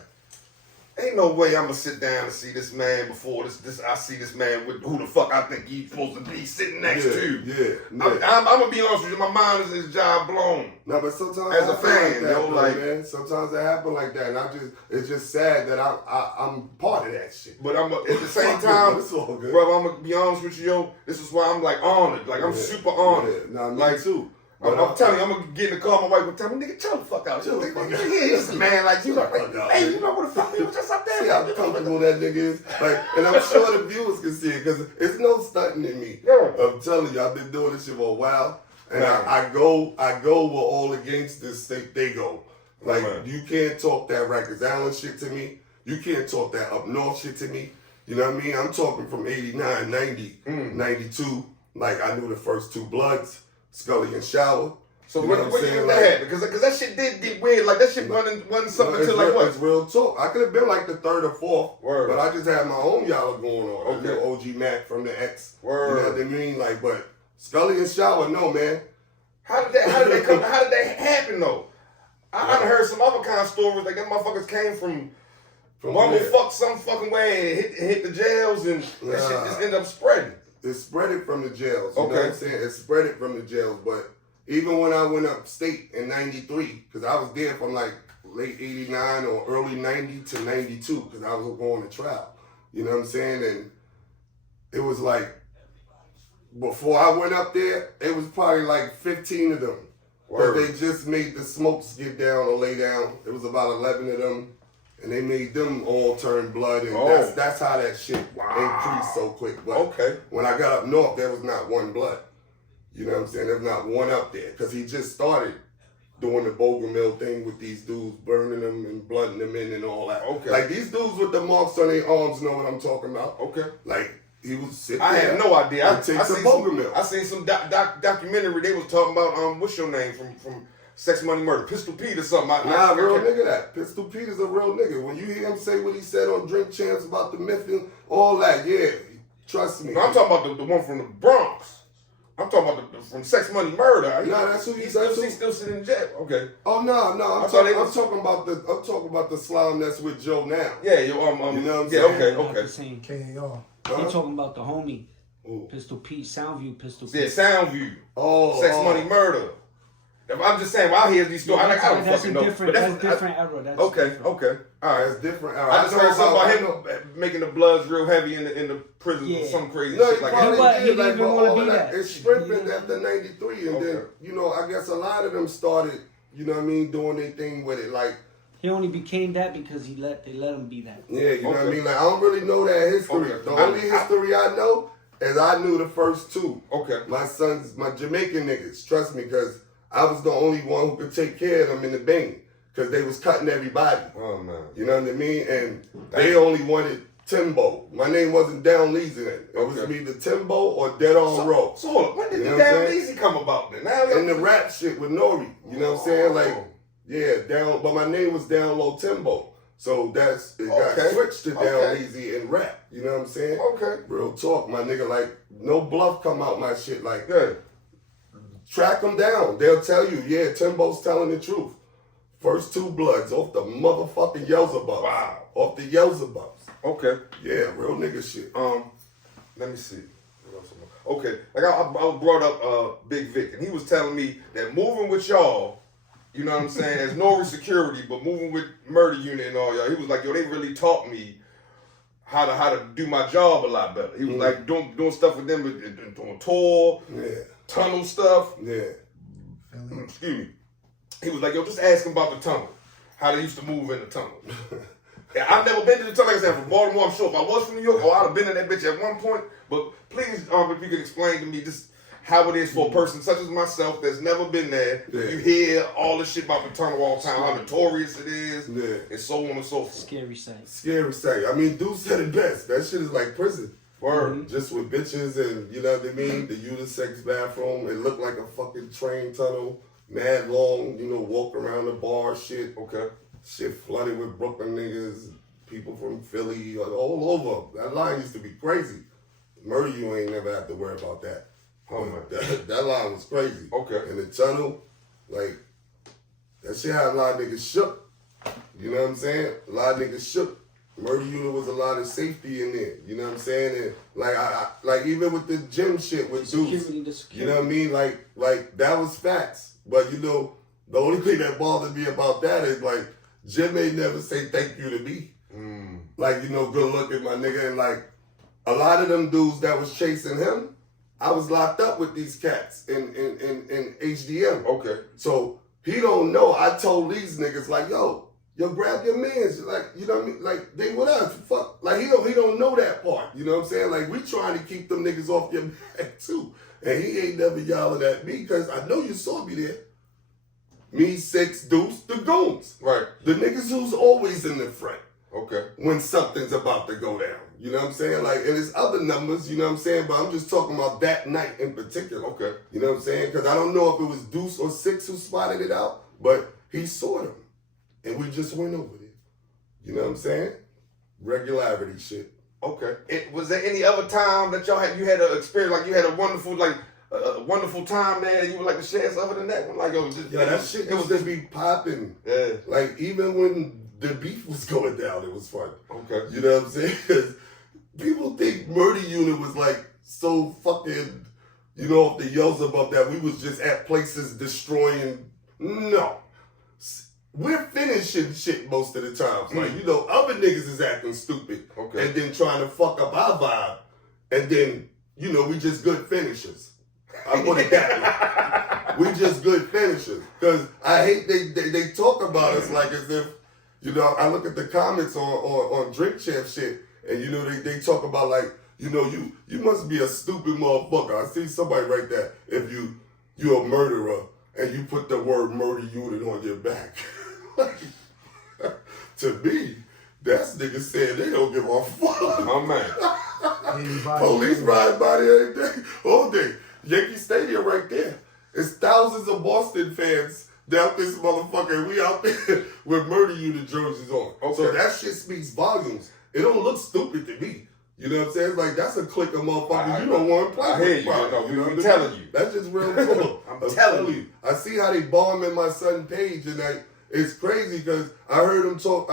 ain't no way I'm gonna sit down and see this man before this. I see this man with who the fuck I think he's supposed to be sitting next to. Yeah. I'm gonna be honest with you. My mind is his job blown. No, but sometimes as a fan, man. Sometimes it happen like that, and it's just sad that I'm part of that shit. But at the same time, it's all good. Bro, I'm gonna be honest with you, yo. This is why I'm like honored. Like I'm super honored. Yeah. Nah, me like too. I'm telling you, I'm gonna get in the car. My wife will tell me, nigga, chill the fuck out. He's a man like you. Hey, you know what the fuck? You was just up there. See how comfortable that nigga is. Like, and I'm sure the viewers can see it because it's no stunting in me. Yeah. I'm telling you, I've been doing this shit for a while, and I go where all the gangsters think they go. Like, you can't talk that Rikers Island shit to me. You can't talk that up north shit to me. You know what I mean? I'm talking from 89, 90, 92. Like, I knew the first two Bloods. Scully and Shower. So what year did that happen? Because that shit did get weird. Like that shit wasn't something until like what? It's real talk. I could have been like the third or fourth, Word. But I just had my own Yallah going on. Okay. You know, OG Mac from the X. Word. You know what I mean? Like, but Scully and Shower, no man. How did that happen though? I done heard some other kind of stories like that motherfuckers came from one will fuck some fucking way and hit the jails and that shit just ended up spreading. It spread it from the jails. You know what I'm saying? It spread it from the jails. But even when I went upstate in 93, because I was there from like late 89 or early 90 to 92, because I was going to trial. You know what I'm saying? And it was like, before I went up there, it was probably like 15 of them. But they just made the smokes get down or lay down. It was about 11 of them. And they made them all turn blood, and that's how that shit increased so quick. But when I got up north, there was not one blood. You know what I'm saying? There's not one up there because he just started doing the Bogomil thing with these dudes, burning them and blunting them in and all that. Okay. Like these dudes with the marks on their arms know what I'm talking about. Okay. Like he was sitting I there. had no idea. I Take seen some some Bogomil. I seen some documentary. They was talking about what's your name from Sex Money Murder, Pistol Pete or something. Nah, real nigga that. Pistol Pete is a real nigga. When you hear him say what he said on Drink Champs about the myth and all that, yeah, trust me. No, I'm talking about the one from the Bronx. I'm talking about from Sex Money Murder. Nah, that's who he's still sitting in jail. Okay. Oh no, I'm talking about the slime that's with Joe now. Yeah, you know what I'm yeah, saying? okay. KAR. Huh? He talking about the homie. Ooh. Pistol Pete, Soundview, Pistol Yeah, Pete. Soundview. Oh, Sex Money Murder. I'm just saying, when I hear these stories, I don't that's fucking a know. different, But that's different era. That's okay, different. okay. All right. That's different. I just heard something about him making the bloods real heavy in the prisons or Yeah. some crazy No, shit he like probably that. He did. didn't Like, even but wanna all be of that. It strengthened Yeah. after '93, and Okay. then I guess a lot of them started, doing their thing with it. Like, He only became that because they let him be that. yeah, you know what I Okay. mean. Like, I don't really know that history. Okay. The only history I know is I knew the first two. Okay. My Jamaican niggas, trust me, because I was the only one who could take care of them in the bang, because they was cutting everybody. Oh, man. You know what I mean? And they only wanted Timbo. My name wasn't Down Leezy then. It was Okay. either Timbo or Dead on Row. So hold up, when did You the know what I'm damn saying? Leezy come about then? Now And the rap shit with NORE. You know what I'm saying? Like, Oh. yeah, but my name was Down Low Timbo. So it got Okay. switched to Down Okay. Leezy and rap. You know what I'm saying? Okay. Real talk, my nigga. Like, no bluff come out my shit. Like, Yeah. track them down. They'll tell you, yeah, Timbo's telling the truth. First two bloods off the motherfucking Yelzabubs. Wow. Off the Yelzabubs. Okay. Yeah, real nigga shit. Let me see. What else am I- Okay, like I brought up Big Vic, and he was telling me that moving with y'all, you know what I'm saying, as NORE security, but moving with Murder Unit and all y'all, he was like, yo, they really taught me how to do my job a lot better. He was like doing stuff with them, doing tour, Yeah, tunnel stuff. yeah. Excuse me. He was like, yo, just ask him about the tunnel, how they used to move in the tunnel. Yeah, I've never been to the tunnel. Like I said, from Baltimore, I'm sure if I was from New York, I'd have been in that bitch at one point. But please, if you could explain to me just how it is for a person such as myself that's never been there. Yeah. You hear all this shit about the tunnel all the time, how notorious it is, Yeah. and so on and so forth. Scary sight. Scary sight. I mean, Deuce said it best. That shit is like prison. Word. Just with bitches and, you know what I mean? The unisex bathroom. It looked like a fucking train tunnel. Mad long, walk around the bar shit. Okay. Shit flooded with Brooklyn niggas, people from Philly, all over. That line used to be crazy. Murder, you ain't never have to worry about that. Oh, man. That line was crazy. Okay. In the tunnel, like, that shit had a lot of niggas shook. You know what I'm saying? A lot of niggas shook. Murder Unit was a lot of safety in there. You know what I'm saying? And like, like even with the gym shit with Deuce, The security. you know what I mean? Like that was facts. But the only thing that bothered me about that is like, Jim ain't never say thank you to me. Like, good looking, my nigga. And like, a lot of them dudes that was chasing him, I was locked up with these cats in HDM. Okay. So he don't know. I told these niggas like, yo, grab your mans. Like, you know what I mean? Like, they with us. Fuck. Like, he don't know that part. You know what I'm saying? Like, we trying to keep them niggas off your back too. And he ain't never yelling at me because I know you saw me there. Me, Six, Deuce, the goons. Right. The niggas who's always in the front Okay. when something's about to go down. You know what I'm saying? Like, and it's other numbers, you know what I'm saying? But I'm just talking about that night in particular. Okay. You know what I'm saying? Because I don't know if it was Deuce or Six who spotted it out, but he saw them. And we just went over there. You know what I'm saying? Regularity shit. Okay. Was there any other time that you had an experience, like you had a wonderful time there and you would like to share other than that one? Like, That shit it was just be popping. Yeah. Like, even when the beef was going down, it was fun. Okay. You know what I'm saying? 'Cause people think Murder Unit was like so fucking, off the Yelzabub that we was just at places destroying. No. We're finishing shit most of the times. Like, other niggas is acting stupid. Okay. And then trying to fuck up our vibe. And then, we just good finishers. I put it that way. We just good finishers. Because I hate they talk about us like as if, I look at the comments on Drink Champ shit, and they talk about like, you must be a stupid motherfucker. I see somebody write that if you're a murderer and you put the word murder unit on your back. Like, to me, that's niggas saying they don't give a fuck. My man. Police ride by there every day, all day. Yankee Stadium right there. It's thousands of Boston fans down this motherfucker, and we out there with murder unit jerseys on. Okay. So that shit speaks volumes. It don't look stupid to me. You know what I'm saying? Like, that's a clique of motherfuckers you don't want to play I with. hear you. Probably, You know, what we I mean? telling you. That's just real cool. I'm telling you. I see how they bombing my son's page, and it's crazy because I heard them talk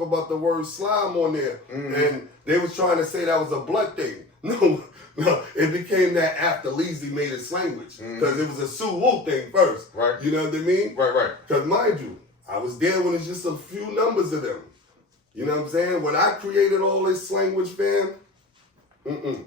about the word slime on there, and they was trying to say that was a blood thing. No, it became that after Leezy made it language because it was a Sioux thing first. Right. You know what I mean? Right. Because mind you, I was there when it's just a few numbers of them. You know what I'm saying? When I created all this language, fam.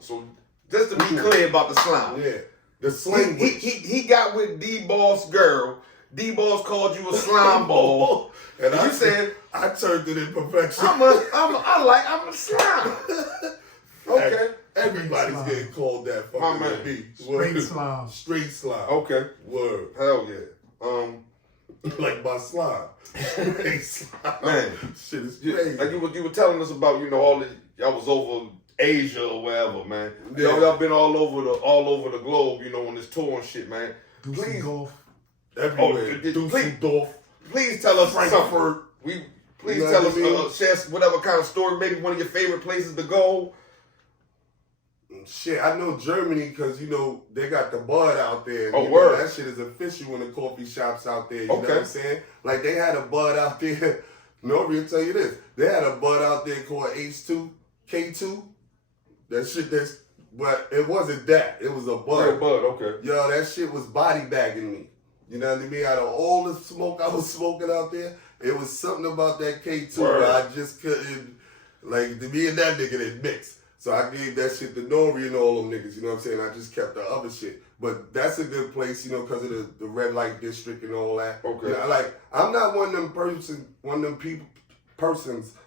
So just to be clear about the slime. Yeah, the slang. He got with D-Boss girl. D-Boss called you a slime ball. And you said I turned it in perfection. I'm a slime. Okay. Everybody's getting called that fucking My man. beat. Straight slime. Straight slime. Okay. Word. Hell yeah. Like my slime. Straight slime. Man. Shit is crazy. Like you were telling us about, all the y'all was over Asia or wherever, man. Yeah. Y'all been all over the globe, on this tour and shit, man. Deuce Please, golf. Everywhere. Dusseldorf. please tell us Frankfurt. something. Please You know tell what us, I mean? share whatever kind of story, maybe one of your favorite places to go. Shit, I know Germany because, they got the bud out there. Oh, You know, word. that shit is official in the coffee shops out there. You know Okay. what I'm saying? Like, they had a bud out there. Nori will tell you this. They had a bud out there called H2, K2. That shit but it wasn't that. It was a bud. Real bud, okay. Yo, that shit was body bagging me. You know what I mean? Out of all the smoke I was smoking out there, it was something about that K2 Word. where I just couldn't, me and that nigga didn't mix. So I gave that shit to Nori and all them niggas, you know what I'm saying? I just kept the other shit. But that's a good place, because of the red light district and all that. Okay. You know, I'm not one of them persons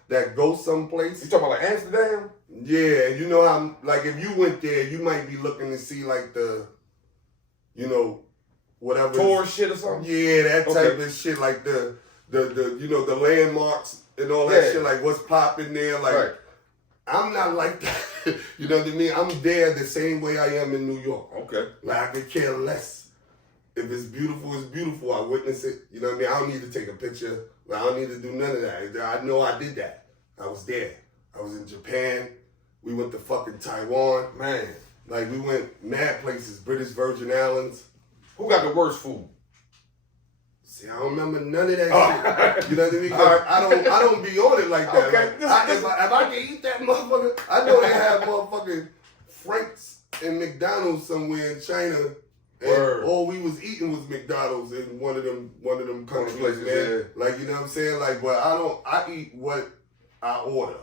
that go someplace. You talking about like Amsterdam? Yeah, I'm like, if you went there, you might be looking to see like the, whatever Tour shit or something? Yeah, that type Okay. of shit, like the the landmarks and all that Yeah. shit, like what's popping there. Like, Right. I'm not like that. You know what I mean? I'm there the same way I am in New York. Okay. Like, I could care less. If it's beautiful, it's beautiful. I witness it. You know what I mean? I don't need to take a picture. Like, I don't need to do none of that. I know I did that. I was there. I was in Japan. We went to fucking Taiwan. Man. Like, we went mad places. British Virgin Islands. Who got the worst food? See, I don't remember none of that shit. You know what I mean? 'Cause I don't be on it like that. Okay. Like, if I can eat that motherfucker, I know they have motherfucking Franks and McDonald's somewhere in China. And Word. all we was eating was McDonald's in one of them countries, places, man. yeah. Like, you know what I'm saying? Like, but I eat what I order.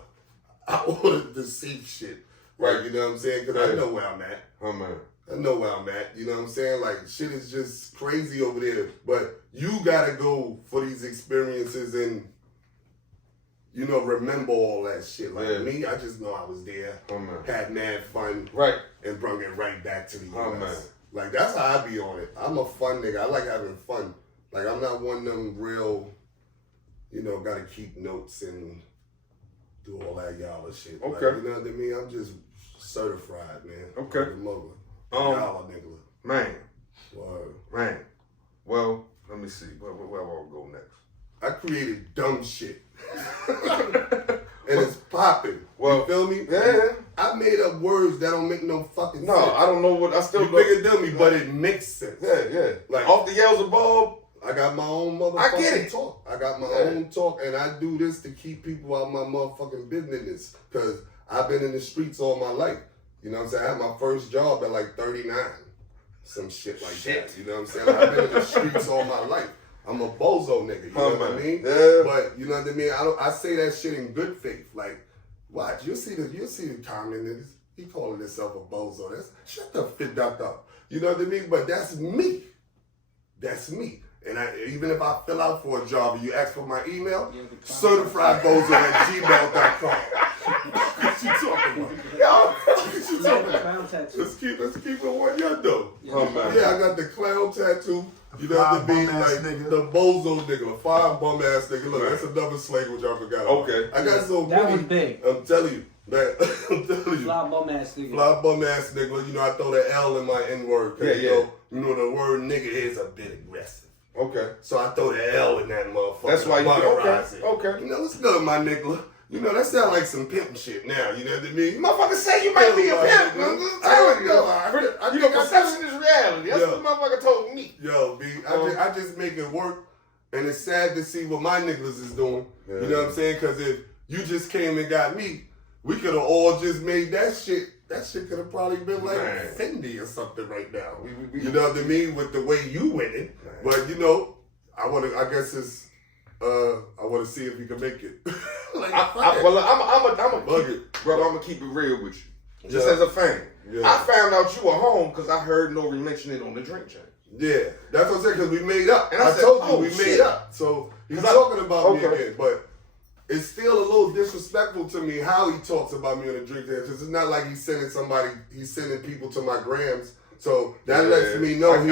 I order the safe shit. Right. Like, you know what I'm saying? Because I know where I'm at. Oh, man. I know where I'm at, you know what I'm saying? Like, shit is just crazy over there. But you gotta go for these experiences and, remember all that shit. Like, me, I just know I was there, Oh, man. had mad fun, Right. and brought it right back to the US. Oh, man. Like, that's how I be on it. I'm a fun nigga. I like having fun. Like, I'm not one of them real, gotta keep notes and do all that Yallah shit. Okay. Like, you know what I mean? I'm just certified, man. Okay. Like a mother. Yallah nigga. Man. Word. Man. Well, let me see. Where will I go next? I created dumb shit. And it's popping. Well, you feel me? yeah. I made up words that don't make no fucking No, sense. I don't know what I still You bigger than me, but it makes sense. Yeah. Like, off the yells of Bob. I got my own motherfucking I get it. talk. I got my own talk, and I do this to keep people out my motherfucking business. Because I've been in the streets all my life. You know what I'm saying? I had my first job at like 39. Some shit like that. You know what I'm saying? I've been in the streets all my life. I'm a bozo nigga. You know what I mean? Yeah. But you know what I mean? I say that shit in good faith. Like, watch, you'll see the comment niggas. He calling himself a bozo. Shut the fit up. You know what I mean? But that's me. That's me. And even if I fill out for a job and you ask for my email, certifiedbozo@gmail.com. What you talking about? Yo, what you talking about? Let's keep it 1 year though. Yeah, I got the clown tattoo. You know what I mean? Like the bozo nigga, the five bum ass nigga. Look, that's another slang which I forgot. Okay. I got so that many. was big. I'm telling you. I'm telling you. Fly bum ass nigga. Fly bum ass nigga. You know, I throw the L in my N word. Yeah. You know the word nigga is a bit aggressive. Okay. So I throw the L in that motherfucker. That's why you okay. You know, what's good, my nigga? You know, that sound like some pimp shit now, you know what I mean? Motherfucker say you might be a pimp. I'm just telling you. I You know, perception is reality. That's what the motherfucker told me. Yo, B, I just make it work, and it's sad to see what my niggas is doing. Yeah. You know what I'm saying? Because if you just came and got me, we could have all just made that shit. That shit could have probably been like Fendi or something right now. You know what I mean? With the way you went it. But, you know, I want to see if we can make it. Like, I'm a bug it, brother. I'm gonna keep it real with you, just as a fan. Yeah. I found out you were home because I heard NORE mention it on the drink chain. Yeah, that's what I'm saying. Because we made up, and I said, told you we made up. So he's talking about me okay. again, but it's still a little disrespectful to me how he talks about me on the drink chain. Because it's not like he's sending people to my grams. So that lets me know he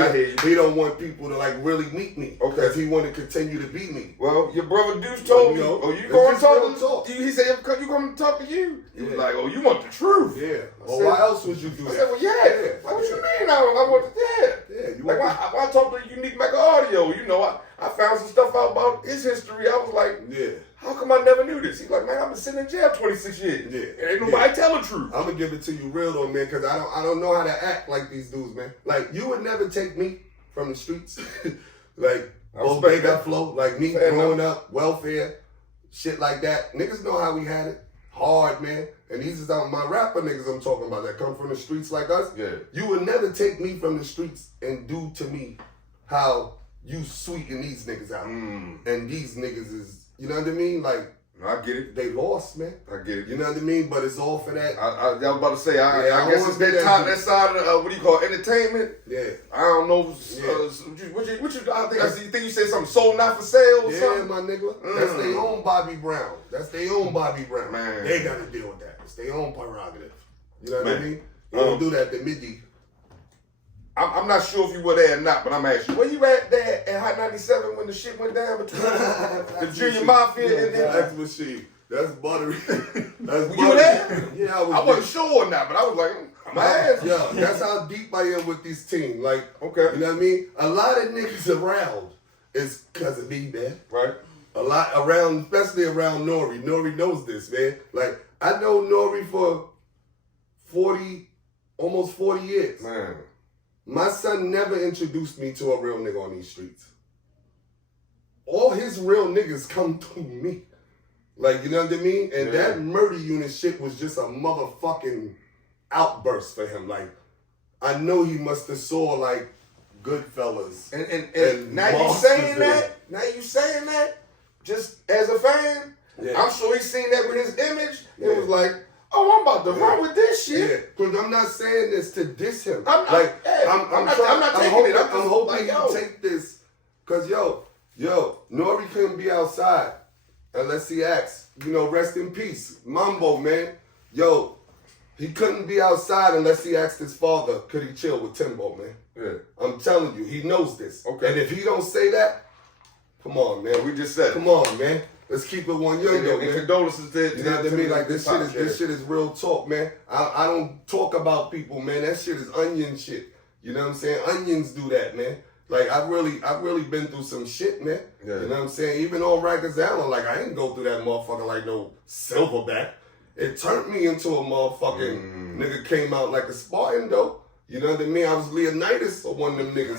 don't want people to like really meet me. Okay. Because he want to continue to beat me. Well, your brother Deuce told me, you going to talk to you? He said, you going to talk to you? He was like, you want the truth. Yeah. Well, why else would you do that? I said, well, yeah. Like, what you mean? I want the Yeah. Like, when I talked to Unique Mega Audio, you know, I found some stuff out about his history. I was like, how come I never knew this? He's like, man, I've been sitting in jail 26 years. Yeah. And ain't nobody tell the truth. I'm gonna give it to you real though, man, because I don't know how to act like these dudes, man. Like, you would never take me from the streets. Like, bodega flow, like me growing up, welfare, shit like that. Niggas know how we had it. Hard, man. And these is my rapper niggas I'm talking about that come from the streets like us. Yeah. You would never take me from the streets and do to me how you sweeten these niggas out. And these niggas is, you know what I mean? Like, I get it. they lost, man. I get it. You know what I mean? But it's all for that. I was about to say, I guess it's that side of the, what do you call it, entertainment? Yeah. I don't know. I think you said something sold not for sale or something. Yeah, my nigga. That's their own Bobby Brown. Man. They got to deal with that. It's their own prerogative. You know what I mean? You don't do that to Miggy. I'm not sure if you were there or not, but I'm asking you. Where you at there at Hot 97 when the shit went down between the Junior Mafia and That's machine. That's buttery. That's you were there? Yeah, I wasn't sure or not, but I was like, my ass. Yeah, that's how deep I am with this team. Like, okay. You know what I mean? A lot of niggas around is because of me, man. Right. A lot around, especially around NORE. NORE knows this, man. Like, I know NORE for almost 40 years. Man. My son never introduced me to a real nigga on these streets. All his real niggas come through me. Like, you know what I mean? And that murder unit shit was just a motherfucking outburst for him. Like, I know he must have saw, like, Goodfellas. And now you saying that, just as a fan, I'm sure he's seen that with his image. It was like, I'm about to run with this shit. Yeah, because I'm not saying this to diss him. I'm not taking it. I'm hoping you take this. Because, yo, NORE couldn't be outside unless he asks. You know, rest in peace. Mambo, man. Yo, he couldn't be outside unless he asked his father, could he chill with Timbo, man? Yeah. I'm telling you, he knows this. Okay. And if he don't say that, come on, man. We just said come on, man. Let's keep it 1 year, though, man. Condolences to you know what I mean? Like, this shit is real talk, man. I don't talk about people, man. That shit is onion shit. You know what I'm saying? Onions do that, man. Like, I've really been through some shit, man. Yeah. You know what I'm saying? Even on Rikers Island, like, I ain't go through that motherfucker like no silverback. It turned me into a motherfucking nigga came out like a Spartan, though. You know what I mean? I was Leonidas for one of them niggas.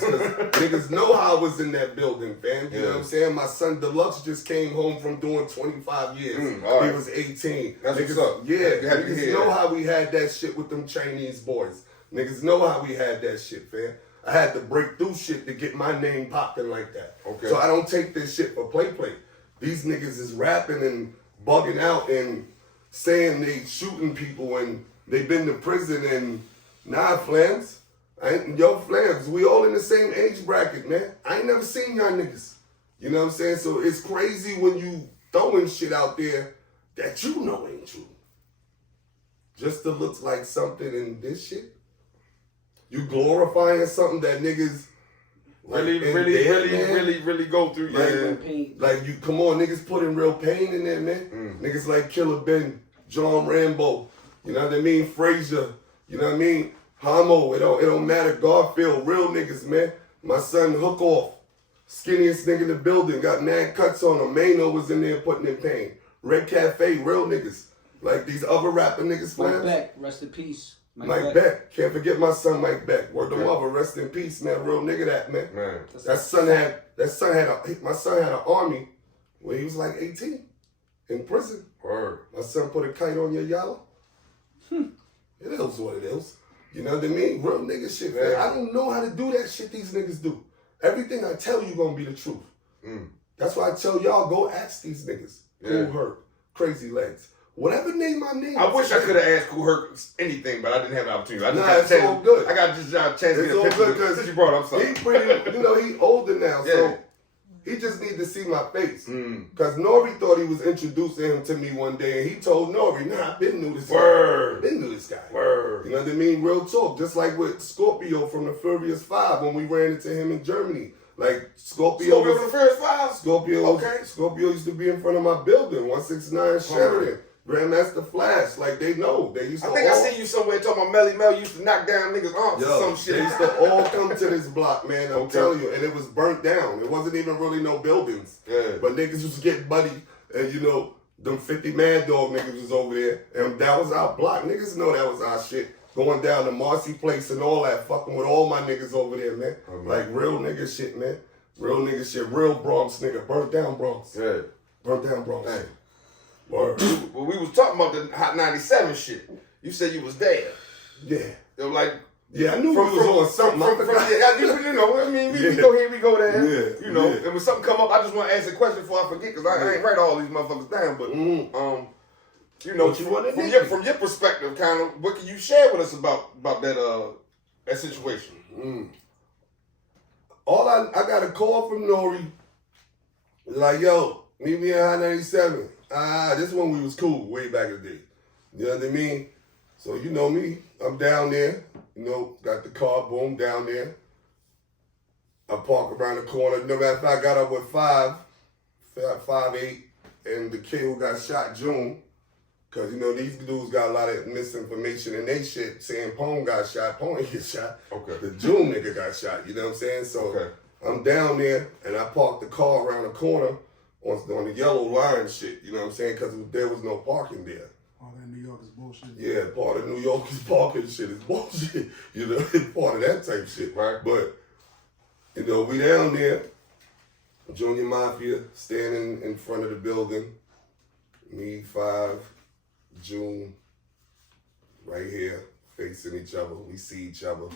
Niggas know how I was in that building, fam. You know what I'm saying? My son Deluxe just came home from doing 25 years. He was 18. That's niggas, what's up. Yeah, niggas know how we had that shit with them Chinese boys. Niggas know how we had that shit, fam. I had to break through shit to get my name popping like that. Okay. So I don't take this shit for play. These niggas is rapping and bugging out and saying they shooting people and they been to prison and nah, Flans. Yo, Flams, we all in the same age bracket, man. I ain't never seen y'all niggas. You know what I'm saying? So it's crazy when you throwing shit out there that you know ain't true. Just to look like something in this shit. You glorifying something that niggas like, really go through. Like you, come on, niggas putting real pain in there, man. Niggas like Killer Ben, John Rambo, you know what I mean? Frazier, you know what I mean? Homo, it don't matter. Garfield, real niggas, man. My son Hook Off, skinniest nigga in the building, got mad cuts on him. Mano was in there putting in pain. Red Cafe, real niggas. Like these other rapper niggas, Mike man. Beck, rest in peace. Mike Beck. Can't forget my son Mike Beck. Word to mother, rest in peace, man. Real nigga that, man. My son had an army when he was like 18 in prison. Word. My son put a kite on your Yallah. It is what it is. You know what I mean? Real nigga shit, man. I don't know how to do that shit these niggas do. Everything I tell you gonna be the truth. That's why I tell y'all, go ask these niggas. Cool Herc, Crazy Legs. Whatever name I name. I wish I could have asked Cool Herc anything, but I didn't have the opportunity. It's all good. I got just a chance to get a picture because you brought up something. He pretty, he older now, so he just need to see my face. Because NORE thought he was introducing him to me one day, and he told NORE, nah, I been knew this guy. Been knew this guy. You know what I mean? Real talk. Just like with Scorpio from the Furious 5 when we ran into him in Germany. Like Scorpio from the Furious 5? Scorpio used to be in front of my building, 169 Sheridan. Grandmaster Flash, like they know. They used to I seen you somewhere talking about Melly Mel used to knock down niggas' arms or some shit. They used to all come to this block, man. I'm telling you. And it was burnt down. It wasn't even really no buildings. But niggas used to get buddy. And you know, them 50 Mad Dog niggas was over there. And that was our block. Niggas know that was our shit. Going down to Marcy Place and all that. Fucking with all my niggas over there, man. Like real nigga shit, man. Real nigga shit. Real Bronx nigga. Burnt down Bronx. Burnt down Bronx. Word. Well, we was talking about the Hot 97 shit. You said you was there. Yeah. They were like, I knew we was on something. You know, I mean, we go here, we go there. Yeah. You know, and when something come up, I just want to ask a question before I forget, because I ain't write all these motherfuckers down. But, you know, from your perspective, kind of, what can you share with us about that situation? All I got a call from NORE, like, yo, meet me at Hot 97. This one we was cool way back in the day. You know what I mean? So you know me, I'm down there, you know, got the car, boom, down there. I park around the corner. No matter if I got up with 5'8", and the kid who got shot, June, because, you know, these dudes got a lot of misinformation in they shit, saying Pone got shot. Pone ain't get shot. The June nigga got shot, you know what I'm saying? So I'm down there, and I parked the car around the corner on the yellow line shit, you know what I'm saying? Because there was no parking there. All that New York is bullshit. Yeah, part of New York's parking shit is bullshit. You know, it's part of that type shit. Right. But, you know, we down there, Junior Mafia, standing in front of the building. Me, 5, June, right here, facing each other. We see each other.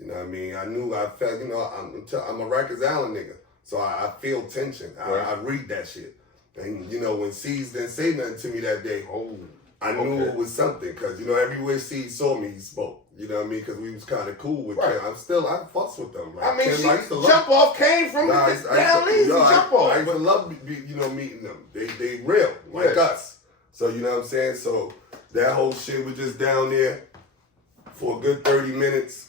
You know what I mean? I felt, you know, I'm a Rikers Island nigga. So I feel tension. I read that shit. And, you know, when C's didn't say nothing to me that day, I knew it was something. Because, you know, everywhere C saw me, he spoke. You know what I mean? Because we was kind of cool with Ken. I fucks with them. Like, I mean, Ken Jump Off came from down Leezy, Jump Off. I used to love, you know, meeting them. They real, like us. So, you know what I'm saying? So, that whole shit was just down there for a good 30 minutes.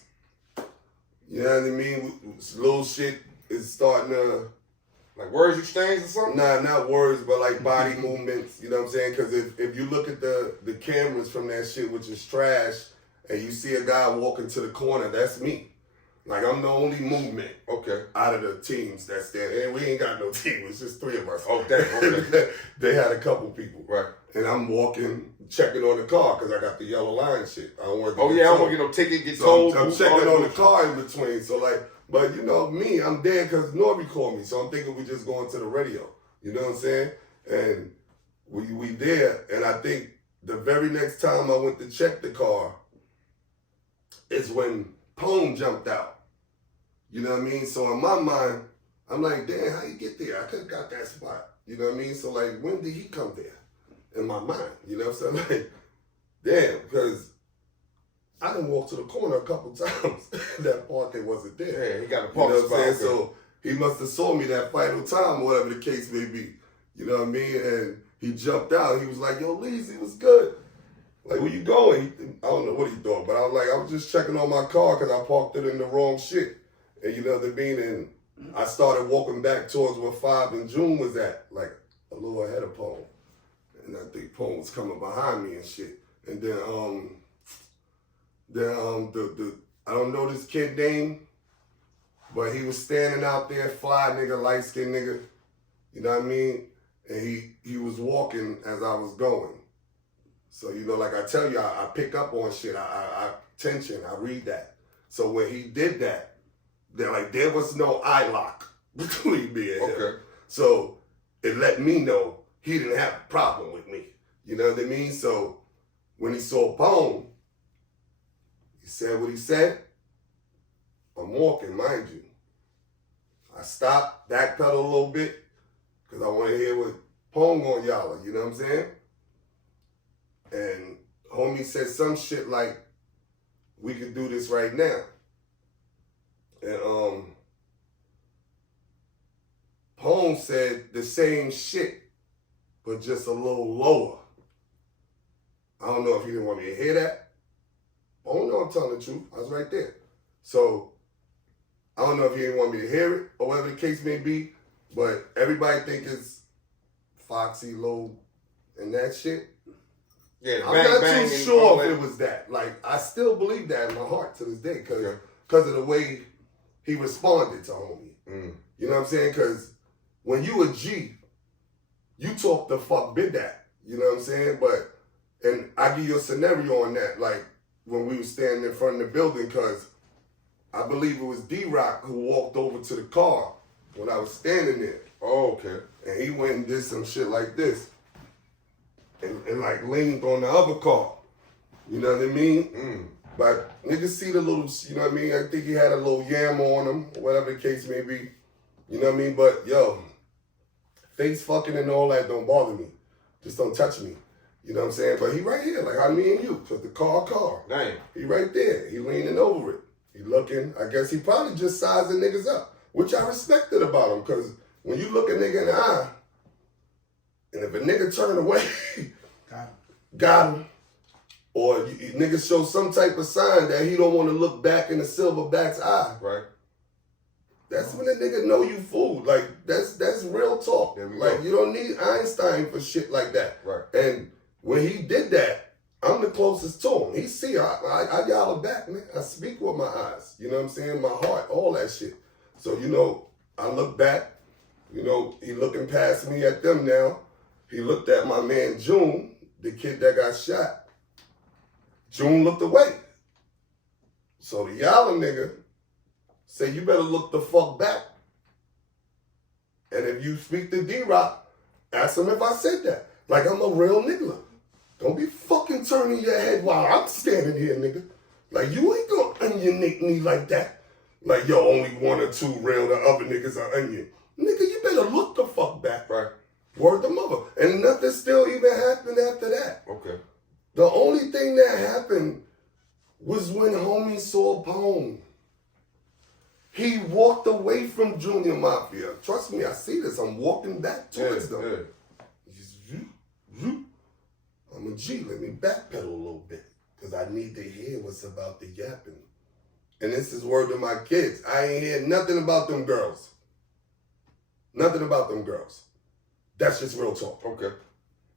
You know what I mean? Little shit is starting to... Like words exchange or something? Nah, not words, but like body movements. You know what I'm saying? Because if you look at the cameras from that shit, which is trash, and you see a guy walking to the corner, that's me. Like, I'm the only movement out of the teams that's there. And we ain't got no team. It's just 3 of us. They had a couple people. Right. And I'm walking, checking on the car because I got the yellow line shit. I don't want to I don't want to get no ticket, get told. I'm checking on the car in between. So, like, but, you know, me, I'm there because NORE called me. So I'm thinking we just going to the radio. You know what I'm saying? And we there. And I think the very next time I went to check the car is when Pone jumped out. You know what I mean? So in my mind, I'm like, damn, how you get there? I could have got that spot. You know what I mean? So, like, when did he come there? In my mind. You know what I'm saying? Like, damn, because I done walked to the corner a couple times. That part that wasn't there. Yeah, he got a You park know what I'm spot. saying? Okay. So he must have saw me that final time, whatever the case may be. You know what I mean? And he jumped out. He was like, yo, Leezy, was good. Like, where you going? I don't know what he thought, but I was like, I was just checking on my car because I parked it in the wrong shit. And you know what I mean? And I started walking back towards where 5 and June was at, like a little ahead of Pone. And I think Pone was coming behind me and shit. And then I don't know this kid name, but he was standing out there, fly nigga, light skinned nigga. You know what I mean? And he was walking as I was going. So, you know, like I tell you, I pick up on shit. I tension, I read that. So when he did that, there was no eye lock between me and him. Okay. So it let me know he didn't have a problem with me. You know what I mean? So when he saw Pone, he said what he said. I'm walking, mind you. I stopped, backpedal a little bit, because I want to hear what Pone on Yallah, you know what I'm saying? And homie said some shit like, we could do this right now. And Pone said the same shit, but just a little lower. I don't know if he didn't want me to hear that. I don't know, I'm telling the truth. I was right there. So I don't know if he didn't want me to hear it or whatever the case may be, but everybody think it's Foxy, low, and that shit. Yeah, I'm bang, not bang, too and sure all if that. it was that. Like, I still believe that in my heart to this day because Okay. of the way he responded to homie. Mm. You know what I'm saying? Because when you a G, you talk the fuck bid that. You know what I'm saying? But, and I give you a scenario on that, like when we were standing in front of the building, because I believe it was D-Rock who walked over to the car when I was standing there. Oh, okay. And he went and did some shit like this. And like leaned on the other car. You know what I mean? Mm. But niggas see the little, you know what I mean? I think he had a little yam on him, or whatever the case may be. You know what I mean? But yo, face fucking and all that don't bother me. Just don't touch me. You know what I'm saying? But he right here, like how me and you, cause the car. Damn. He right there. He leaning over it. He looking. I guess he probably just sizing niggas up, which I respected about him. Cause when you look a nigga in the eye, and if a nigga turn away, got him. Or niggas show some type of sign that he don't want to look back in the silverback's eye. Right. That's when a nigga know you fool. Like, that's real talk. There we Like, go. you don't need Einstein for shit like that. Right. And when he did that, I'm the closest to him. He see, I Yallah back, man. I speak with my eyes. You know what I'm saying? My heart, all that shit. So, you know, I look back. You know, he looking past me at them now. He looked at my man June, the kid that got shot. June looked away. So the Yallah nigga said, you better look the fuck back. And if you speak to D-Rock, ask him if I said that. Like I'm a real nigga. Don't be fucking turning your head while I'm standing here, nigga. Like you ain't gonna onion me like that. Like yo, only one or two real, the other niggas are onion. Nigga, you better look the fuck back. Right. Word the mother. And nothing still even happened after that. Okay. The only thing that happened was when homie saw Pone. He walked away from Junior Mafia. Trust me, I see this. I'm walking back towards them. Yeah. He's, I'm a G. Let me backpedal a little bit because I need to hear what's about the yapping. And this is word to my kids. I ain't hear nothing about them girls. Nothing about them girls. That's just real talk. Okay.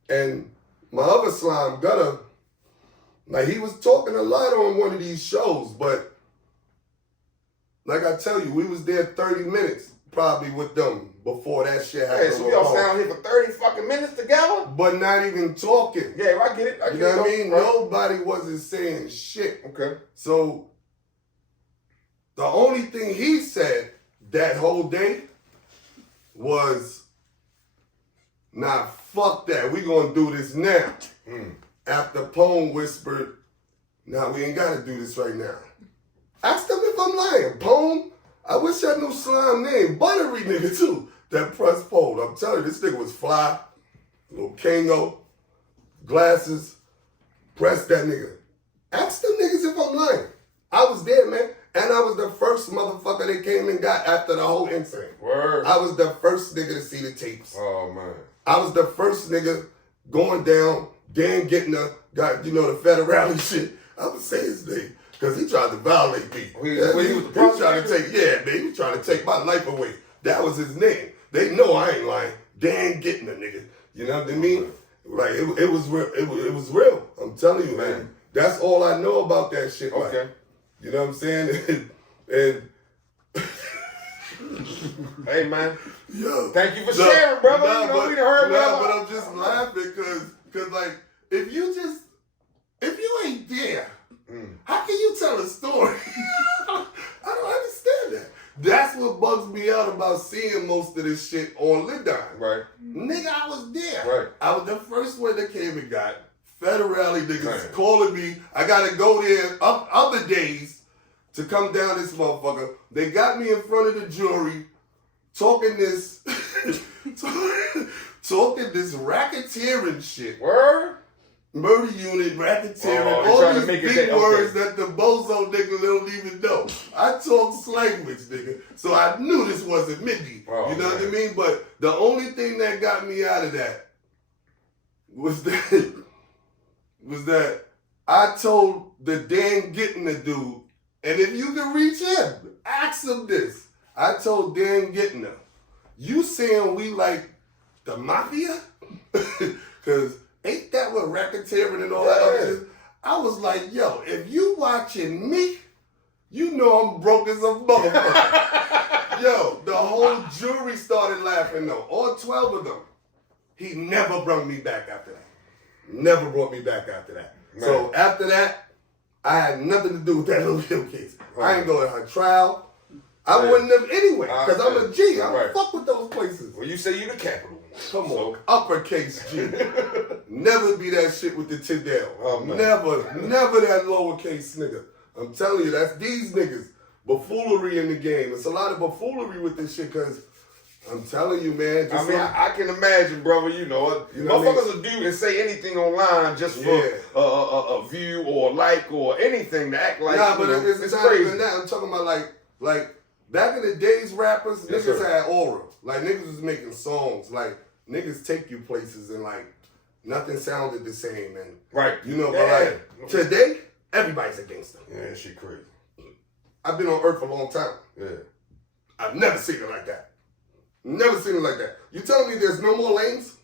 And my other slime gutter, like he was talking a lot on one of these shows, but like I tell you, we was there 30 minutes probably with them before that shit happened. Hey, so we all down here for 30 fucking minutes together? But not even talking. Yeah, I get it. You know what I mean? Right. Nobody wasn't saying shit. Okay. So the only thing he said that whole day was, nah, fuck that. We gonna do this now. After Pone whispered, nah, we ain't gotta do this right now. Ask them if I'm lying. Pone, I wish I knew slime name. Buttery nigga too. That press pole. I'm telling you, this nigga was fly. Little Kango. Glasses. Press that nigga. Ask them niggas if I'm lying. I was there, man. And I was the first motherfucker they came and got after the whole incident. Word. I was the first nigga to see the tapes. Oh, man. I was the first nigga going down, Dan Gittner, got, you know, the federale shit. I would say his name, because he tried to violate me. He was He trying to take, yeah, man, he was trying to take my life away. That was his name. They know I ain't lying. Dan Gittner, nigga. You know what I mean? Like, it was real. It was real. I'm telling you, man. That's all I know about that shit. Okay. Like, you know what I'm saying? and hey, man. Yo, thank you for sharing, brother. You know, we done heard but I'm just laughing because like, if you ain't there, how can you tell a story? I don't understand that. That's what bugs me out about seeing most of this shit on Lidine. Right. Nigga, I was there. Right. I was the first one that came and got federale niggas calling me. I gotta go there other days to come down this motherfucker. They got me in front of the jury talking this racketeering shit. Word? Murder unit, racketeering, all these big words that the bozo nigga don't even know. I talk language, nigga, so I knew this wasn't Mindy. You know what I mean? But the only thing that got me out of that was that I told the Dan Gittner dude, and if you can reach him, ask him this. I told Dan Gittner, you saying we like the mafia? Because ain't that what racketeering and all that other shit? I was like, yo, if you watching me, you know I'm broke as a motherfucker. Yo, the whole jury started laughing though. All 12 of them. He never brought me back after that. Never brought me back after that. Man. So after that, I had nothing to do with that little case. I ain't going to her trial. I wouldn't have anyway, because I'm a G. I don't fuck with those places. Well, you say you the capital. Come on, uppercase G. Never be that shit with the Tidal. Never that lowercase nigga. I'm telling you, that's these niggas. Buffoonery in the game. It's a lot of buffoonery with this shit, because I'm telling you, man. I mean, I can imagine, brother, you know motherfuckers will do and say anything online just for a view or a like or anything to act like, nah, but it's not crazy. even that. I'm talking about like back in the days, rappers, niggas had aura. Like, niggas was making songs. Like, niggas take you places and, like, nothing sounded the same. And right. You know, but, like, today, everybody's a gangster. Yeah, shit crazy. I've been on Earth for a long time. Yeah. I've never seen it like that. Never seen it like that. You telling me there's no more lanes?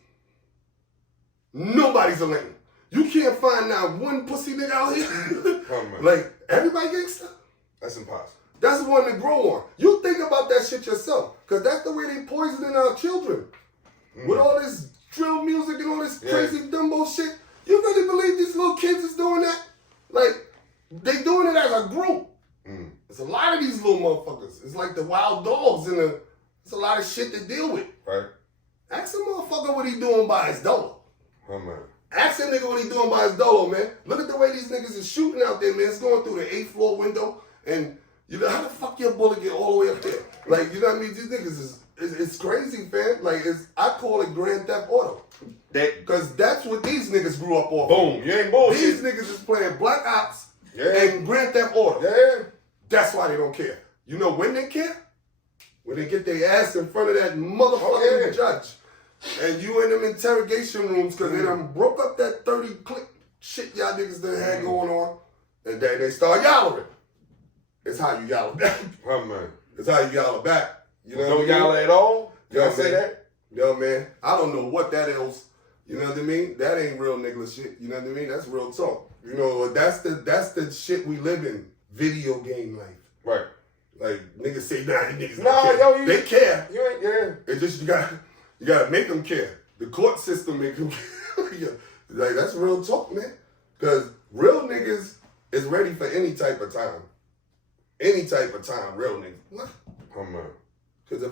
Nobody's a lane. You can't find now one pussy nigga out here. Like, everybody gangster? That's impossible. That's the one to grow on. You think about that shit yourself, because that's the way they poisoning our children. With all this drill music and all this crazy Dumbo shit. You really believe these little kids is doing that? Like, they doing it as a group. It's a lot of these little motherfuckers. It's like the wild dogs in the... It's a lot of shit to deal with. Right. Ask a motherfucker what he doing by his dolo. Oh, man. Ask that nigga what he doing by his dolo, man. Look at the way these niggas is shooting out there, man. It's going through the 8th floor window, and... You know, how the fuck your bullet get all the way up there? Like, you know what I mean? These niggas it's crazy, fam. Like, I call it Grand Theft Auto. Because that's what these niggas grew up off. Boom, you ain't bullshit. These niggas is playing Black Ops and Grand Theft Auto. Yeah. That's why they don't care. You know when they care? When they get their ass in front of that motherfucking judge. And you in them interrogation rooms because they done broke up that 30-click shit y'all niggas done had going on. And then they start yowling. It's how you yell back. Oh, man. It's how you yell back. You know no yalla at all? Y'all say that? Yo, man, I don't know what that is. You know what I mean? That ain't real nigga shit. You know what I mean? That's real talk. You know, that's the shit we live in. Video game life. Right. Like, niggas say, nah, these niggas don't care. They care. You ain't, It's just you gotta make them care. The court system make them care. Like, that's real talk, man. Because real niggas is ready for any type of time. Any type of time, real nigga. What? Oh, man. Because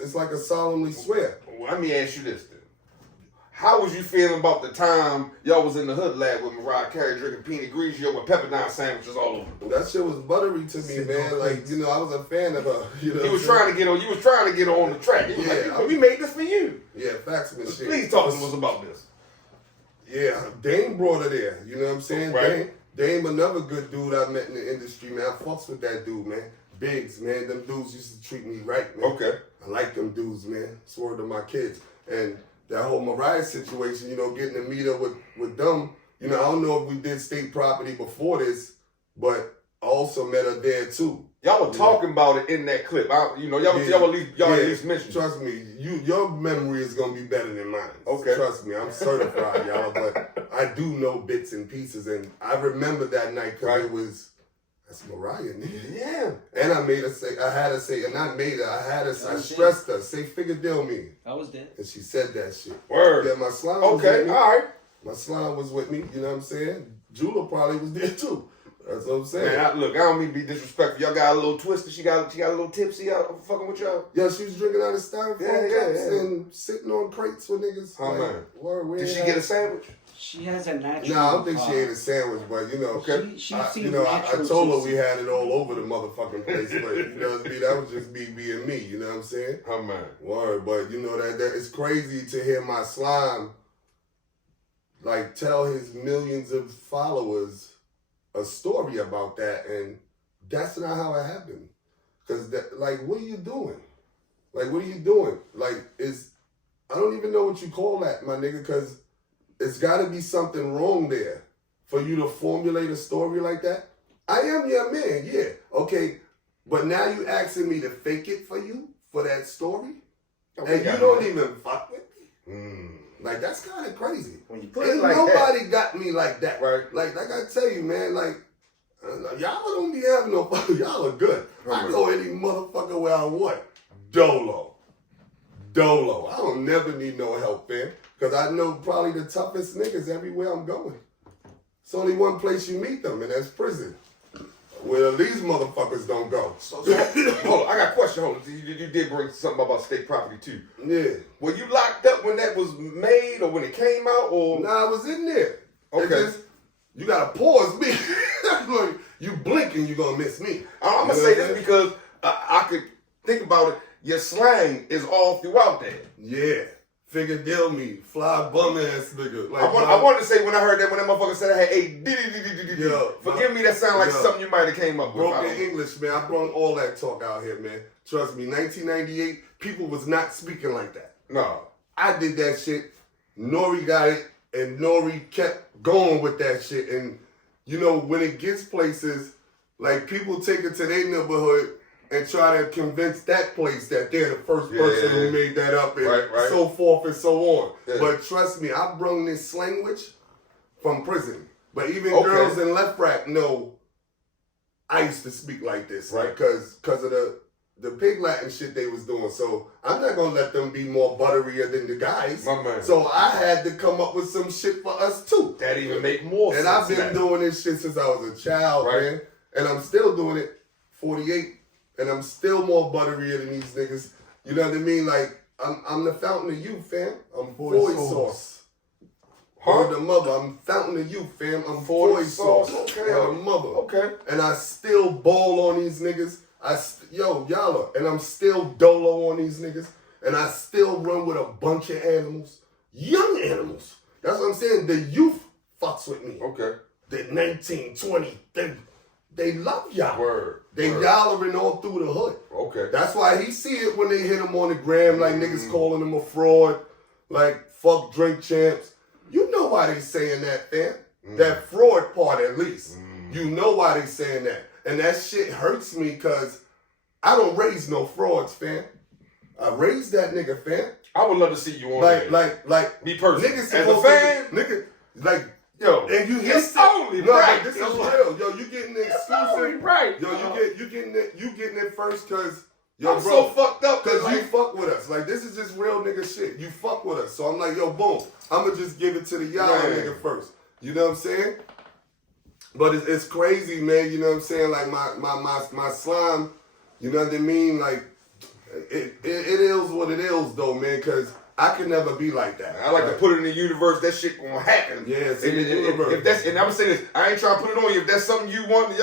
it's like a solemnly swear. Well, let me ask you this then. How was you feeling about the time y'all was in the hood lab with Mariah Carey drinking Pinot Grigio with pepper sandwiches all over? That shit was buttery to me, man. Like, you know, I was a fan of her. You know, you was trying to get on the track. You was like, we made this for you. Yeah, facts and shit. Please talk to us about this. Yeah, Dame brought her there. You know what I'm saying? Right. Dame, another good dude I met in the industry, man. I fucks with that dude, man. Biggs, man. Them dudes used to treat me right, man. Okay. I like them dudes, man. Swear to my kids. And that whole Mariah situation, you know, getting to meet up with them, you know, I don't know if we did state property before this, but I also met her there too. Y'all were talking about it in that clip. Y'all at least mentioned. Trust me, your memory is gonna be better than mine. Okay. Trust me, I'm certified, y'all. But I do know bits and pieces, and I remember that night because it was that's Mariah, nigga. Yeah. And I made her say, I stressed her, say figure deal me. I was there. And she said that shit. Word. Yeah, my slime was Okay, with me. all right. My slime was with me, you know what I'm saying? Jula probably was there too. That's what I'm saying. Man, look, I don't mean to be disrespectful. Y'all got a little twisted. She got a little tipsy out fucking with y'all. Yeah, she was drinking out of styrofoam cups and sitting on crates with niggas. Oh, man. Did she get a sandwich? She has a natural. Nah, I don't think she ate a sandwich, but you know, I told her we had it all over the motherfucking place, but you know what I mean? That was just me being me, you know what I'm saying? Oh man. Word, but you know that it's crazy to hear my slime like tell his millions of followers a story about that, and that's not how it happened. Cause like, what are you doing? Like, what are you doing? Like, I don't even know what you call that, my nigga, cause it's gotta be something wrong there for you to formulate a story like that. I am your man, yeah. Okay, but now you asking me to fake it for you for that story? And you don't even fuck with me? Like, that's kind of crazy. When you put it Ain't like nobody got me like that. Right. Like I tell you, man, like, y'all don't be having no fun. Y'all are good. I go any motherfucker where I want. Dolo. I don't never need no help, man. Because I know probably the toughest niggas everywhere I'm going. It's only one place you meet them, and that's prison. Where these motherfuckers don't go. So hold on, I got a question. Hold on. You did bring something about state property too. Yeah. Were you locked up when that was made or when it came out? Or Nah, I was in there. Okay. You gotta pause me. Like, you blink and you gonna miss me. I'm gonna say this because I could think about it. Your slang is all throughout there. Yeah. Figure deal me. Fly bum ass nigga. Like, I wanted to say when I heard that motherfucker said I had forgive me, that sound like something you might have came up with. Broken English, man. I brought all that talk out here, man. Trust me, 1998, people was not speaking like that. No. I did that shit. NORE got it, and NORE kept going with that shit. And, you know, when it gets places, like, people take it to their neighborhood and try to convince that place that they're the first person who made that up, and so forth and so on. Yeah. But trust me, I brung this language from prison. But even girls in Left Rack know I used to speak like this, right? Because of the pig Latin shit they was doing. So I'm not gonna let them be more butterier than the guys. My man. So I had to come up with some shit for us too. That even make more sense. And I've been doing this shit since I was a child, man. And I'm still doing it, 48. And I'm still more butterier than these niggas. You know what I mean? Like, I'm the fountain of youth, fam. I'm boy sauce. Huh? The mother. I'm fountain of youth, fam. I'm boy sauce. Okay. The mother. Okay. And I still ball on these niggas. Yallah. And I'm still dolo on these niggas. And I still run with a bunch of animals. Young animals. That's what I'm saying. The youth fucks with me. Okay. The 19, 20, they love y'all. Word. They yollering all through the hood. Okay. That's why he see it when they hit him on the gram, like niggas calling him a fraud, like fuck drink champs. You know why they saying that, fam. That fraud part at least. You know why they saying that. And that shit hurts me because I don't raise no frauds, fam. I raised that nigga, fam. I would love to see you on like me personally. Niggas as a fan, nigga, like, yo, and you it's only right. This is real. Yo, you getting the exclusive. Right. Yo, you getting it first because yo, I'm so fucked up because like, you fuck with us. Like, this is just real nigga shit. You fuck with us. So I'm like, yo, boom. I'ma just give it to the Yallah nigga first. You know what I'm saying? But it's crazy, man. You know what I'm saying? Like my slime, you know what I mean? Like it is what it is though, man, because I could never be like that. I like to put it in the universe. That shit gonna happen. Yeah, it's in the universe. If that's, and I'm gonna say this, I ain't trying to put it on you. If that's something you want,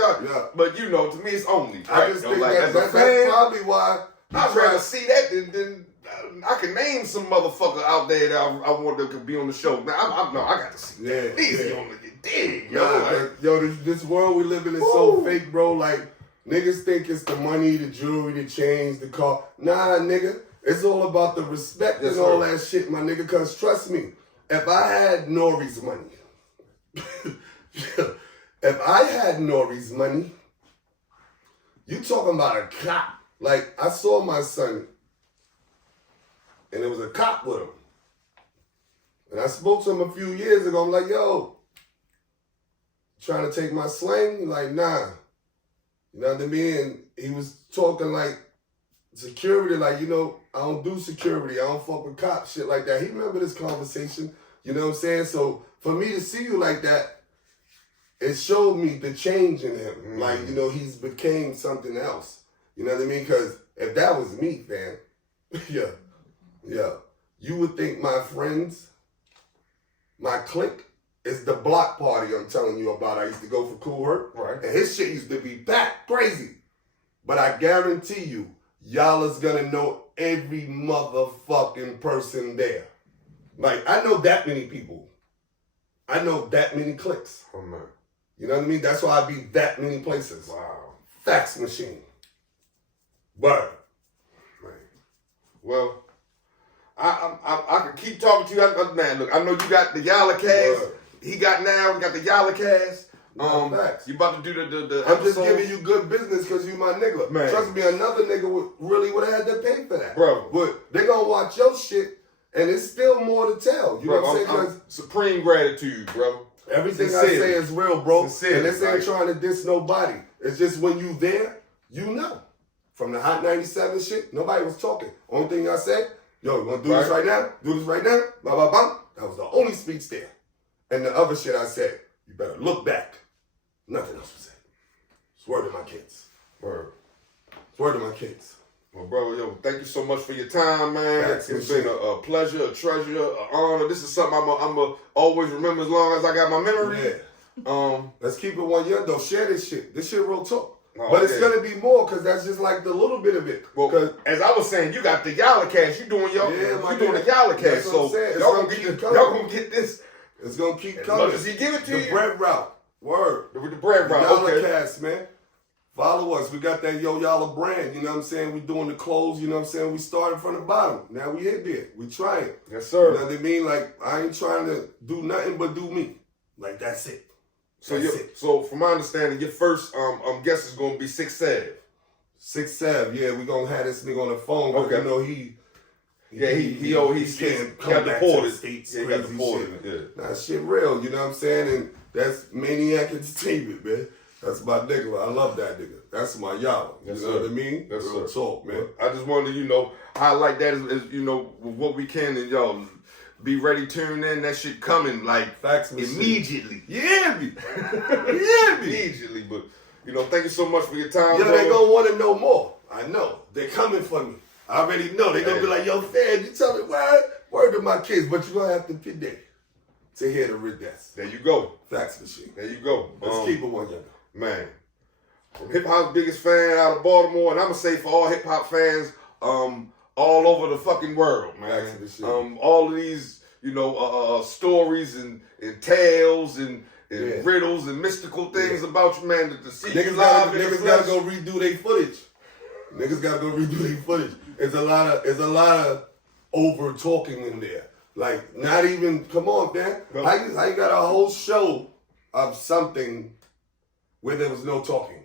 but you know, to me, it's only. I just think that's probably why. I'd rather see that than I can name some motherfucker out there that I want that could be on the show. Man, I got to see Leezy on the dig, yo. Yo, this world we live in is so fake, bro. Like, niggas think it's the money, the jewelry, the chains, the car. Nah, nigga. It's all about the respect and all that shit, my nigga. Because trust me, if I had NORE's money, you talking about a cop. Like, I saw my son, and there was a cop with him. And I spoke to him a few years ago. I'm like, yo, trying to take my slang? He's like, nah. You know what I mean? And he was talking like security, like, you know, I don't do security. I don't fuck with cops, shit like that. He remember this conversation. You know what I'm saying? So for me to see you like that, it showed me the change in him. Like, you know, he's became something else. You know what I mean? Because if that was me, fam, yeah, you would think my friends, my clique, is the block party I'm telling you about. I used to go for Cool Herc. Right. And his shit used to be back crazy. But I guarantee you, Yalla's gonna know every motherfucking person there. Like, I know that many people. I know that many cliques. Oh, man. You know what I mean? That's why I be that many places. Wow. Fax machine. Word. Man. Well, I can keep talking to you. Man, look, I know you got the Yallah cast. Word. We got the Yallah cast. Facts. You about to do the I'm just episodes? giving you good business because you my nigga. Man. Trust me, another nigga would have had to pay for that. Bro. But they gonna watch your shit and it's still more to tell. You know what I'm saying? Because supreme gratitude, bro. everything Sincerely. I say is real, bro. Sincerely, And this ain't right? trying to diss nobody. It's just when you there, you know. From the Hot 97 shit, nobody was talking. Only thing I said, yo, you wanna do this right now? Do this right now? Blah, blah, blah. That was the only speech there. And the other shit I said, you better look back. Nothing else was said. It's word to my kids. Word. It's word to my kids. Well, bro, yo, thank you so much for your time, man. Thanks, It's been a pleasure, a treasure, an honor. This is something I'm going to always remember as long as I got my memory. Yeah. Let's keep it 1 year, though. Share this shit. This shit real talk. Oh, but it's yeah. going to be more because that's just like the little bit of it. Well, as I was saying, you got the Yallah cast. You doing the nigga. Yallah cast. That's what So I'm saying. y'all gonna get this. It's going to keep As coming. much as he give it to the you. bread route. Word. With the bread route. Yallah Okay. cast, man. Follow us. We got that Yallah brand. You know what I'm saying? We doing the clothes. You know what I'm saying? We started from the bottom. Now we hit there. We trying. Yes, sir. You know what I mean? Like, I ain't trying to do nothing but do me. Like, that's it. So from my understanding, your first guest is gonna be 6'7". 6'7", yeah, we gonna have this nigga on the phone. Okay. You know he can't come got back deported. to the States. Yeah, he got Crazy deported. shit. Yeah. Nah, shit real, you know what I'm saying? And that's Maniac Entertainment, man. That's my nigga. I love that nigga. That's my Yallah. Yes, you know sir. what I mean? Yes, real sir. talk, man. I just wanted to, highlight that as what we can, and y'all be ready, tune in. That shit coming like Facts machine. immediately. Yeah, me. Immediately. But thank you so much for your time. Yeah, bro. they gonna want to know more. I know. They coming for me. I already know. They gonna be like, yo, fam, you tell me word to my kids, but you gonna have to be there to hear the redress. There you go. Facts machine. There you go. Let's keep it 1 year. Man, from hip hop's biggest fan out of Baltimore, and I'm gonna say for all hip hop fans, all over the fucking world, man. Facts machine. All of these, stories and tales and riddles and mystical things about you, man. To see you Niggas live in the gotta flesh. go redo their footage. Niggas gotta go redo their footage. There's a lot of over talking in there. Like, not even, come on, man. No. How you got a whole show of something where there was no talking?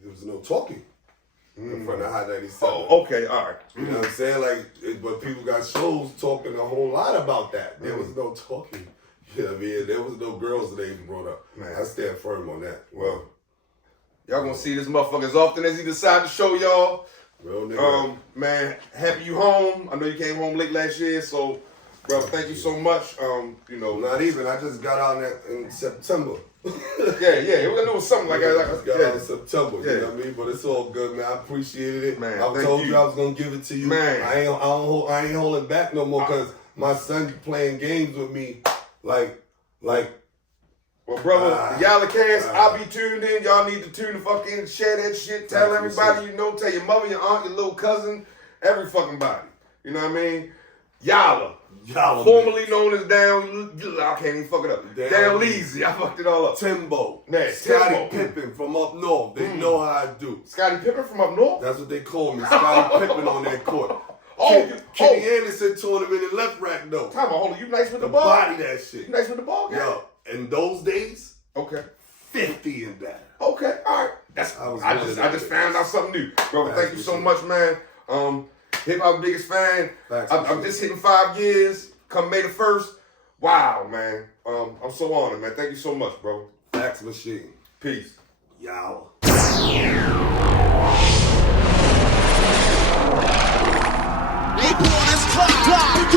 There was no talking in front of Hot 97. Oh, okay, all right. You know what I'm saying? Like, but people got shows talking a whole lot about that. There was no talking. You know what I mean? There was no girls that they even brought up. Man. I stand firm on that. Well, y'all gonna see this motherfucker as often as he decide to show y'all. Real nigga. Man, happy you home. I know you came home late last year, so, bro, thank you so much. Not even. I just got on that in September. It was something like that. Got out in September. You know what I mean? But it's all good, man. I appreciated it. Man, I thank told you. you I was gonna give it to you. Man. I ain't holding back no more because my son playing games with me, like. Well, brother, the Yallah cast, I'll be tuned in. Y'all need to tune the fuck in, share that shit, tell everybody you know, tell your mother, your aunt, your little cousin, every fucking body. You know what I mean? Yallah. Yallah, Formerly man. known as Down, I can't even fuck it up. Down Leezy, I fucked it all up. Timbo. Man, Scotty Timbo. Pimping from up north. They know how I do. Scotty Pippen from up north? That's what they call me. Scotty Pimping on that court. Kenny Anderson tournament in left rack though. Time out, hold on. You nice with the The ball? body that shit. You nice with the ball, guy? Yo, in those days, Okay. 50 in that. Okay, all right. I just found out something new. Brother, thank you so much, man. Hip hop biggest fan. I'm just hitting 5 years. Come May the 1st. Wow, man. I'm so honored, man. Thank you so much, bro. Fax machine. Peace. Yallah. Reporters clock.